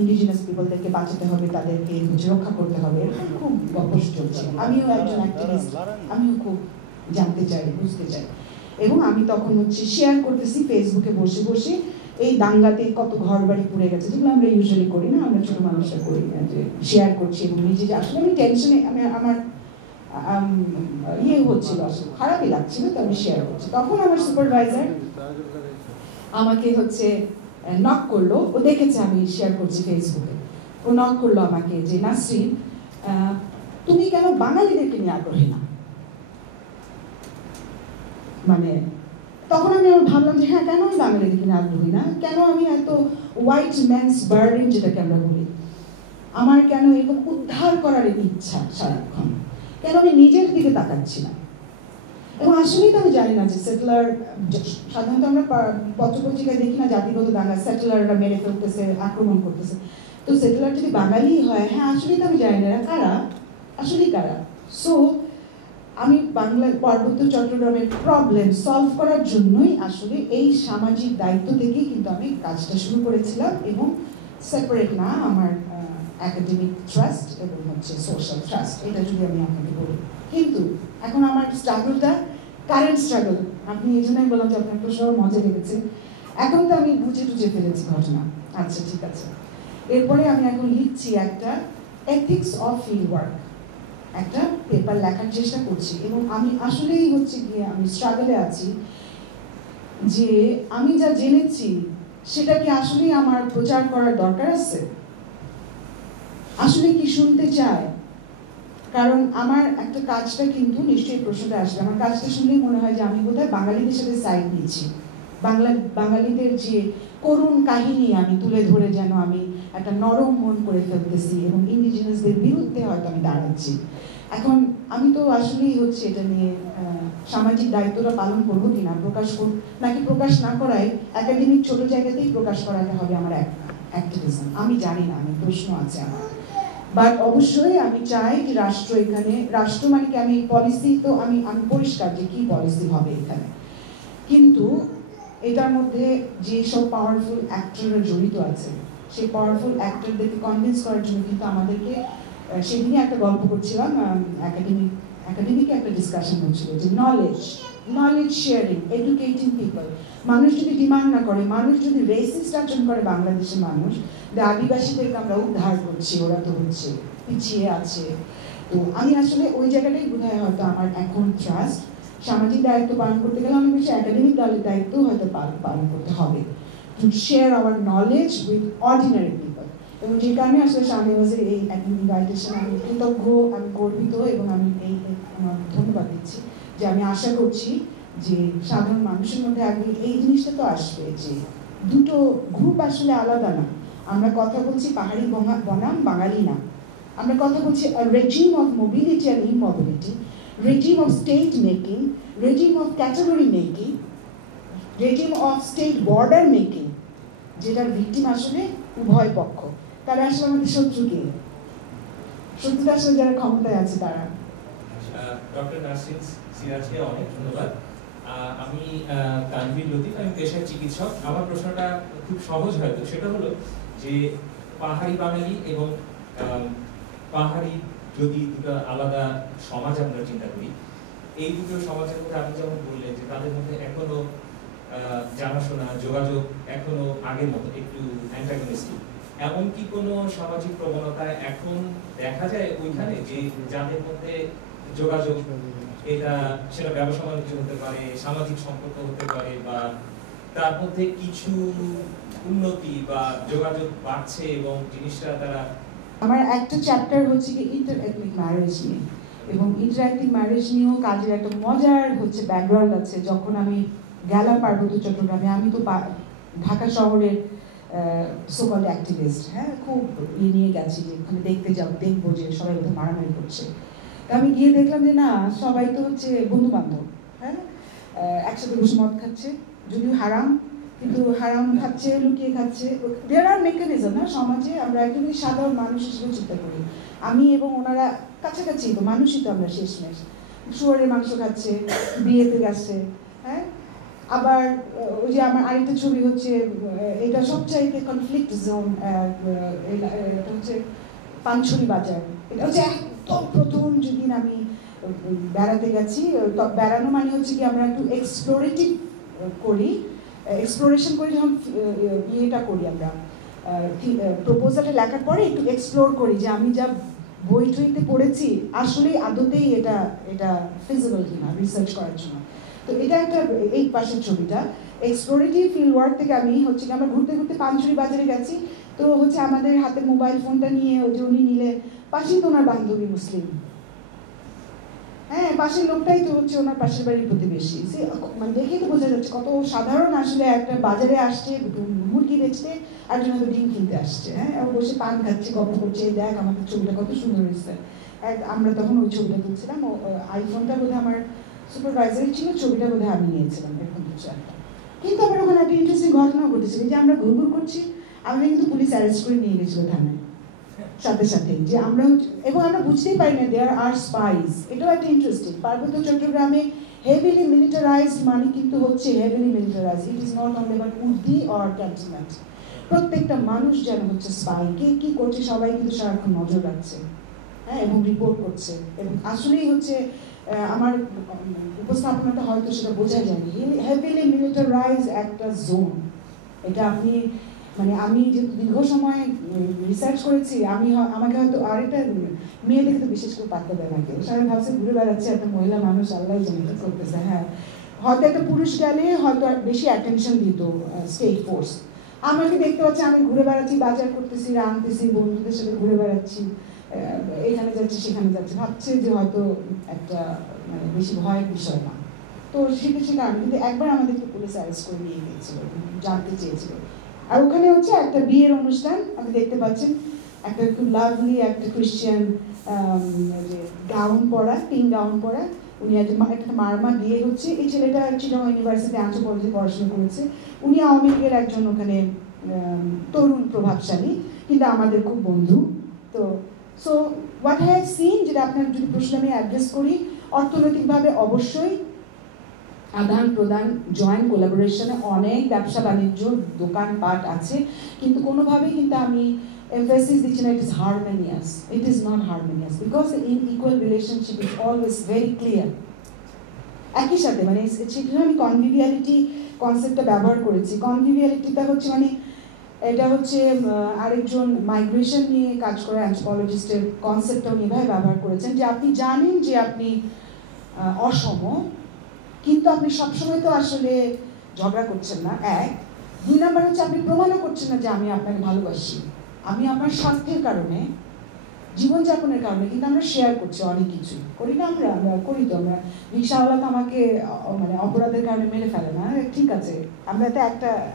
ইন্ডিজিনাস পিপলদেরকে বাঁচাতে হবে, তাদেরকে রক্ষা করতে হবে, এরকম খুব গল্প চলছে। আমিও একজন অ্যাক্টিভিস্ট, আমিও খুব জানতে চাই, বুঝতে চাই। এবং আমি তখন শেয়ার করতেছি ফেসবুকে বসে বসে এই দাঙ্গাতে কত ঘর বাড়ি পুড়ে গেছে, যেগুলো আমরা ইউজুয়ালি করি না, আমরা ছোট মানুষরা করি না, যে শেয়ার করছি এবং নিজে যে আসলে আমি টেনশনে, আমার হচ্ছিল, আসলে খারাপই লাগছিল, তো আমি শেয়ার করছি। তখন আমার সুপারভাইজার আমাকে নক করলো, ও দেখেছে আমি শেয়ার করছি ফেসবুকে, ও নক করলো আমাকে যে নাসরিন, তুমি কেন বাঙালিদেরকে নিয়ে আগ্রহী না? মানে তখন আমি ভাবলাম যে হ্যাঁ, কেন আমি বাঙালিদেরকে নিয়ে আগ্রহী না, কেন আমি এত হোয়াইট ম্যানস বার্ডেন যেটাকে আমরা বলি, আমার কেন এরকম উদ্ধার করার ইচ্ছা সারাক্ষণ, কেন আমি নিজের দিকে তাকাচ্ছি না? এবং আসলেই তো আমি জানি না যে সেটেলার, সাধারণত আমরা পত্রপত্রিকায় দেখি না জাতিগত দাঙ্গা, সেটেলাররা মেরে ফেলতেছে, আক্রমণ করতেছে। তো সেটেলার যদি বাঙালি হয়, হ্যাঁ আসলেই তো আমি জানি না কারা, আসলেই কারা। সো আমি পার্বত্য চট্টগ্রামের প্রবলেম সলভ করার জন্যই আসলে এই সামাজিক দায়িত্ব থেকেই কিন্তু আমি কাজটা শুরু করেছিলাম, এবং সেপারেট না আমার একাডেমিক ট্রাস্ট এবং সোশ্যাল ট্রাস্ট, এটা যদি আমি আপনাকে বলি। কিন্তু এখন আমার স্ট্রাগলটা কারেন্ট স্ট্রাগল, আপনি এই জন্যই বললাম যে আপনার প্রশ্ন মজা লেগেছে। এখন তো আমি বুঝে ফেলেছি ঘটনা, আচ্ছা ঠিক আছে। এরপরে আমি এখন লিখছি একটা এথিক্স অফ ফিল্ড ওয়ার্ক, একটা পেপার লেখার চেষ্টা করছি, এবং আমি আসলেই গিয়ে আমি স্ট্রাগলে আছি যে আমি যা জেনেছি সেটা কি আসলেই আমার প্রচার করার দরকার আছে, আসলে কি শুনতে চায়? কারণ আমার একটা কাজটা কিন্তু নিশ্চয়ই প্রশ্নটা আসবে, আমার কাজটা শুনলেই মনে হয় যে আমি বোধহয় বাঙালিদের সাথে সাইড নিচ্ছি, বাঙালিদের যে করুণ কাহিনী আমি তুলে ধরে যেন আমি একটা নরম মন করে ফেলতেছি এবং ইন্ডিজিনাসদের বিরুদ্ধে হয়তো আমি দাঁড়াচ্ছি। এখন আমি তো আসলেই এটা নিয়ে সামাজিক দায়িত্বটা পালন করবো কিনা, নাকি প্রকাশ না করাই একাডেমিক ছোট জায়গাতেই প্রকাশ করাতে হবে আমার অ্যাক্টিভিজম, আমি জানি না, আমি প্রশ্ন আছে আমার। বাট অবশ্যই আমি চাই যে রাষ্ট্র মানে কি, আমি পলিসি তো আমি পরিষ্কার যে কি পলিসি হবে এখানে, কিন্তু এটার মধ্যে যেসব পাওয়ারফুল অ্যাক্টররা জড়িত আছে, সেই পাওয়ারফুল অ্যাক্টরদেরকে কনভিন্স করার জন্য কিন্তু আমাদেরকে, সেদিনই একটা গল্প করছিলাম, একাডেমিকে একটা ডিসকাশন হচ্ছিল যে নলেজ শেয়ারিং, এডুকেটিং পিপল। মানুষ যদি ডিমান্ড না করে, মানুষ যদি রেসিস্ট আচরণ করে, বাংলাদেশের মানুষ যে আদিবাসীদেরকে আমরা উদ্ধার করছি, ওরা তো পিছিয়ে আছে, তো আমি আসলে ওই জায়গাটাই বোধহয় হয়তো আমার এখন ট্রাস্ট, সামাজিক দায়িত্ব পালন করতে গেলে অনেক বেশি একাডেমিক দায়িত্ব হয়তো পালন করতে হবে, to share our knowledge with ordinary people. এবং যে কারণে আসলে শাহনেওয়াজের এই ইনভাইটেশন আমি কৃতজ্ঞ, আমি গর্বিত, এবং আমি আমার ধন্যবাদ দিচ্ছি যে আমি আশা করছি যে সাধারণ মানুষের মধ্যে আগে এই জিনিসটা তো আসবে যে দুটো গ্রুপ আসলে আলাদা না। আমরা কথা বলছি পাহাড়ি বনাম বাঙালি না, আমরা কথা বলছি regime of mobility and immobility, regime of state making, regime of category making, regime of state border making, যেটার ভিকটিম আসলে উভয় পক্ষ। তারা আসলে আমাদের শত্রু কে? শত্রুটা আসলে যারা ক্ষমতায় আছে তারা। ডক্টর নাসরিন সিরাজকে অনেক ধন্যবাদ। আমি তানভীর লতিফ, আমি পেশায় চিকিৎসক। আমার প্রশ্নটা খুব সহজ হয়তো, সেটা হলো যে পাহাড়ি বাঙালি এবং পাহাড়ি যদি দুটো আলাদা সমাজ আমরা চিন্তা করি, এই দুটো সমাজের মধ্যে আপনি যেমন বললেন যে তাদের মধ্যে এখনো জানাশোনা, যোগাযোগ এখনো আগের মতো একটু অ্যান্টাগনিস্টিক, এমন কি কোনো সামাজিক প্রবণতা এখন দেখা যায় ওইখানে, যে যাদের মধ্যে যোগাযোগ, সেটা ব্যবসা বাণিজ্য হতে পারে, সামাজিক সম্পর্ক হতে পারে, বা তার মধ্যে কিছু উন্নতি বা যোগাযোগ বাড়ছে এবং জিনিসটা তারা। আমার একটা চ্যাপ্টার হচ্ছে কি ইন্টার এথনিক ম্যারেজ নিয়ে, এবং ইন্টার এথনিক ম্যারেজ নিয়েও কাজের একটা মজার ব্যাকগ্রাউন্ড আছে। যখন আমি গেলাম পার্বত্য চট্টগ্রামে, আমি তো ঢাকা শহরের সোকল্ড অ্যাক্টিভিস্ট, হ্যাঁ, খুব নিয়ে গেছি যে ওখানে দেখবো যে সবাই বোধহয় মারামারি করছে। আমি গিয়ে দেখলাম যে না, সবাই তো হচ্ছে বন্ধু বান্ধব, হ্যাঁ, একসাথে বসে মদ খাচ্ছে, যদিও হারাম, কিন্তু হারাম খাচ্ছে, লুকিয়ে খাচ্ছে। দেয়ার আর মেকানিজম না সমাজে, আমরা একদমই সাধারণ মানুষ হিসেবে চিন্তা করি। আমি এবং ওনারা কাছাকাছি তো মানুষই তো আমরা শেষমেশ। শুয়োরের মাংস খাচ্ছে, বিয়েতে গেছে, হ্যাঁ। আবার ওই যে আমার আরেকটা ছবি হচ্ছে, এটা সবচাইতে কনফ্লিক্ট জোন, এটা হচ্ছে পানছড়ি বাজার। এটা হচ্ছে একদম প্রথম যেদিন আমি বেড়াতে গেছি। বেড়ানো মানে হচ্ছে কি আমরা একটু এক্সপ্লোরেটিভ করি, এক্সপ্লোরেশন করি, যখন ইয়েটা করি আমরা প্রপোজালটা লেখার পরে একটু এক্সপ্লোর করি যে আমি যা বই টইতে পড়েছি আসলে আদতেই এটা ফিজিবল কিনা, রিসার্চ করার জন্য। তো এটা একটা, এই পাশের ছবিটা এক্সপ্লোরেটিভ ফিল্ড ওয়ার্ক থেকে আমি হচ্ছে আমরা ঘুরতে ঘুরতে পানছড়ি বাজারে গেছি। তো হচ্ছে আমাদের হাতে মোবাইল ফোনটা নিয়ে ওই যে উনি নিলে, পাশেই তো ওনার বান্ধবী মুসলিম, হ্যাঁ, পাশের লোকটাই তো হচ্ছে ওনার পাশের বাড়ির প্রতিবেশী। মানে দেখেই তো বোঝা যাচ্ছে কত সাধারণ আসলে একটা বাজারে আসছে মুরগি বেচতে, আর জন্য তো ডিম কিনতে আসছে, হ্যাঁ, বসে পান খাচ্ছে, গল্প করছে, দেখ আমাদের ছবিটা কত সুন্দর হয়েছে। আমরা তখন ওই ছবিটা তুলছিলাম, আইফোনটা বোধহয় আমার সুপারভাইজারই ছিল, ছবিটা বোধহয় আমি নিয়েছিলাম, এরকম কিছু একটা। কিন্তু আমার ওখানে একটা ইন্টারেস্টিং ঘটনা ঘটেছিল যে আমরা ঘুরঘুর করছি, আমরা কিন্তু পুলিশ অ্যারেস্ট করে নিয়ে গেছিল থানায় সাথে সাথে, যে আমরা, এবং আমরা বুঝতেই পারি না দেয়ার আর স্পাইস। এটাও একটা ইন্টারেস্টিং। পার্বত্য চট্টগ্রামে হেভিলি মিলিটারাইজড মানে কিন্তু হচ্ছে heavily militarized, it is not only but উর্দি অর ক্যান্টনমেন্ট। প্রত্যেকটা মানুষ যেন হচ্ছে স্পাই, কে কি করছে সবাই কিন্তু সারাক্ষণ নজর রাখছে, হ্যাঁ, এবং রিপোর্ট করছে। এবং আসলেই হচ্ছে আমার উপস্থাপনাটা হয়তো সেটা বোঝা যায়নি, হেভিলি মিলিটারাইজ একটা জোন। এটা আপনি মানে আমি যে দীর্ঘ সময় রিসার্চ করেছি, আমাকে হয়তো আরেকটা মেয়ে দেখে তো বিশেষ করে পাত্তা দেয় না কেউ, সবাই ভাবছে ঘুরে বেড়াচ্ছে একটা মহিলা মানুষ, আল্লাহ জানে করতেছে, হ্যাঁ, হয়তো একটা পুরুষ গেলে হয়তো বেশি অ্যাটেনশন দিত স্টেট ফোর্স। আমাকে দেখতে পাচ্ছি আমি ঘুরে বেড়াচ্ছি, বাজার করতেছি, আনতেছি, বন্ধুদের সাথে ঘুরে বেড়াচ্ছি, এখানে যাচ্ছি সেখানে যাচ্ছি, ভাবছে যে হয়তো একটা মানে বেশি ভয়ের বিষয় না। তো সেটা কারণ, কিন্তু একবার আমাদেরকে পুলিশ অ্যারেস্ট করে নিয়ে গিয়েছিল, জানতে চেয়েছিল। আর ওখানে হচ্ছে একটা বিয়ের অনুষ্ঠান, আপনি দেখতে পাচ্ছেন একটা খুব লাভলি একটা ক্রিশ্চিয়ান গাউন পরা, পিঙ্ক গাউন পরা, উনি একটা মারমা বিয়ে হচ্ছে। এই ছেলেটা চিটাগং ইউনিভার্সিটি অ্যানথ্রোপোলজি পড়াশোনা করেছে, উনি আওয়ামী লীগের একজন ওখানে তরুণ প্রভাবশালী, কিন্তু আমাদের খুব বন্ধু। তো so what I have seen, যেটা আপনার যদি প্রশ্ন আমি অ্যাড্রেস করি, অর্থনৈতিকভাবে অবশ্যই আদান প্রদান, জয়েন্ট কোলাবোরেশনে অনেক ব্যবসা বাণিজ্য দোকানপাট আছে, কিন্তু কোনোভাবেই কিন্তু আমি emphasis দিচ্ছি না, it is harmonious. It is not harmonious because in equal relationship is always very clear. একই সাথে মানে সেখানে আমি কনভিভিয়ালিটি কনসেপ্টটা ব্যবহার করেছি। কনভিভিয়ালিটিটা হচ্ছে মানে এটা হচ্ছে আরেকজন মাইগ্রেশন নিয়ে কাজ করা অ্যানথ্রোপোলজিস্টের কনসেপ্টটা উনি এভাবে ব্যবহার করেছেন যে আপনি জানেন যে আপনি অসম, কিন্তু আপনি সবসময় তো আসলে ঝগড়া করছেন না, এক। দুই নাম্বার হচ্ছে আপনি প্রমাণও করছেন না যে আমি আপনাকে ভালোবাসি, আমি আমার স্বার্থের কারণে, জীবনযাপনের কারণে কিন্তু আমরা শেয়ার করছি অনেক কিছু, করি না আমরা করি তো। আমরা রিক্সাওয়ালা তো আমাকে মানে অপরাধের কারণে মেরে ফেলে না, ঠিক আছে, আমরা তো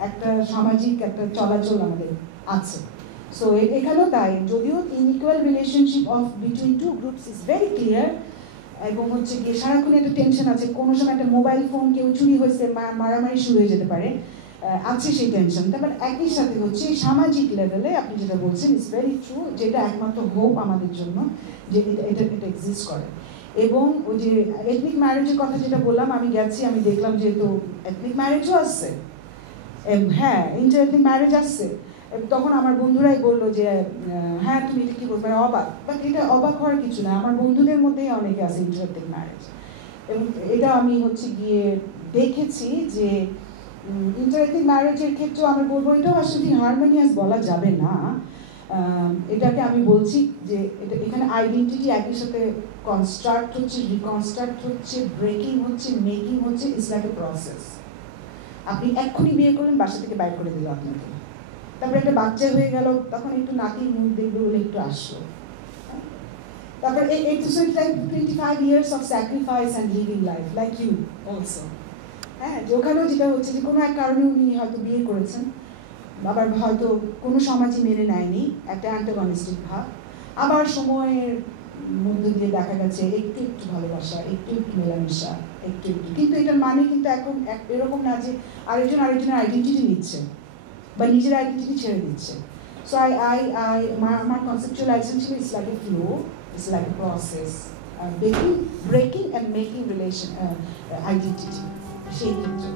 একটা সামাজিক একটা চলাচল আমাদের আছে। সো এখানেও তাই, যদিও unequal relationship of between two groups is very clear, এবং হচ্ছে গিয়ে সারাক্ষণ একটা টেনশন আছে, কোনো সময় একটা মোবাইল ফোন কেউ চুরি হয়েছে, মারামারি শুরু হয়ে যেতে পারে, আছে সেই টেনশনটা। বাট একই সাথে হচ্ছে সামাজিক লেভেলে আপনি যেটা বলছেন ইটস ভেরি ট্রু, যেটা একমাত্র হোপ আমাদের জন্য যে এটা এক্সিস্ট করে। এবং ওই যে এথনিক ম্যারেজের কথা যেটা বললাম, আমি গেছি, আমি দেখলাম যে তো এথনিক ম্যারেজও আসছে, হ্যাঁ, ইন্টার এথনিক ম্যারেজ আসছে। তখন আমার বন্ধুরাই বললো যে হ্যাঁ তুমি এটা কি বলবে, অবাক। বাট এটা অবাক হওয়ার কিছু না, আমার বন্ধুদের মধ্যেই অনেকে আছে ইন্টার এথনিক ম্যারেজ, এবং এটা আমি হচ্ছে গিয়ে দেখেছি যে ইন্টার এথনিক ম্যারেজের ক্ষেত্রেও আমি বলবো এটাও আসলে হারমোনিয়াস বলা যাবে না। এটাকে আমি বলছি যে এখানে আইডেন্টিটি একই সাথে কনস্ট্রাক্ট হচ্ছে, রিকনস্ট্রাক্ট হচ্ছে, ব্রেকিং হচ্ছে, মেকিং হচ্ছে, ইটস লাইক এ প্রসেস। আপনি এক্ষুনি বিয়ে করলেন, বাসা থেকে বাইর করে দিল আপনাকে, তারপরে একটা বাচ্চা হয়ে গেল, তখন একটু নাতির মুখ দেখবে বলে একটু আসলো, তারপর 25 years of sacrifice and living life like you also, হ্যাঁ, যে ওখানেও যেটা হচ্ছে যে কোনো এক কারণে উনি হয়তো বিয়ে করেছেন, আবার হয়তো কোনো সমাজই মেনে নেয়নি, একটা অ্যান্টাগনিস্টিক ভাব। আবার সময়ের মধ্য দিয়ে দেখা গেছে একটু একটু ভালোবাসা, একটু একটু মেলামেশা, একটু একটু, কিন্তু এটার মানে কিন্তু এখন এরকম না যে আরেকজনের আইডেন্টিটি নিচ্ছে বা নিজের আইডেন্টিটি ছেড়ে দিচ্ছে। সো আমার কনসেপচুয়ালাইজেশন ছিল it's like a flow, it's like a process, breaking and making relation identity সেই ক্ষেত্রে।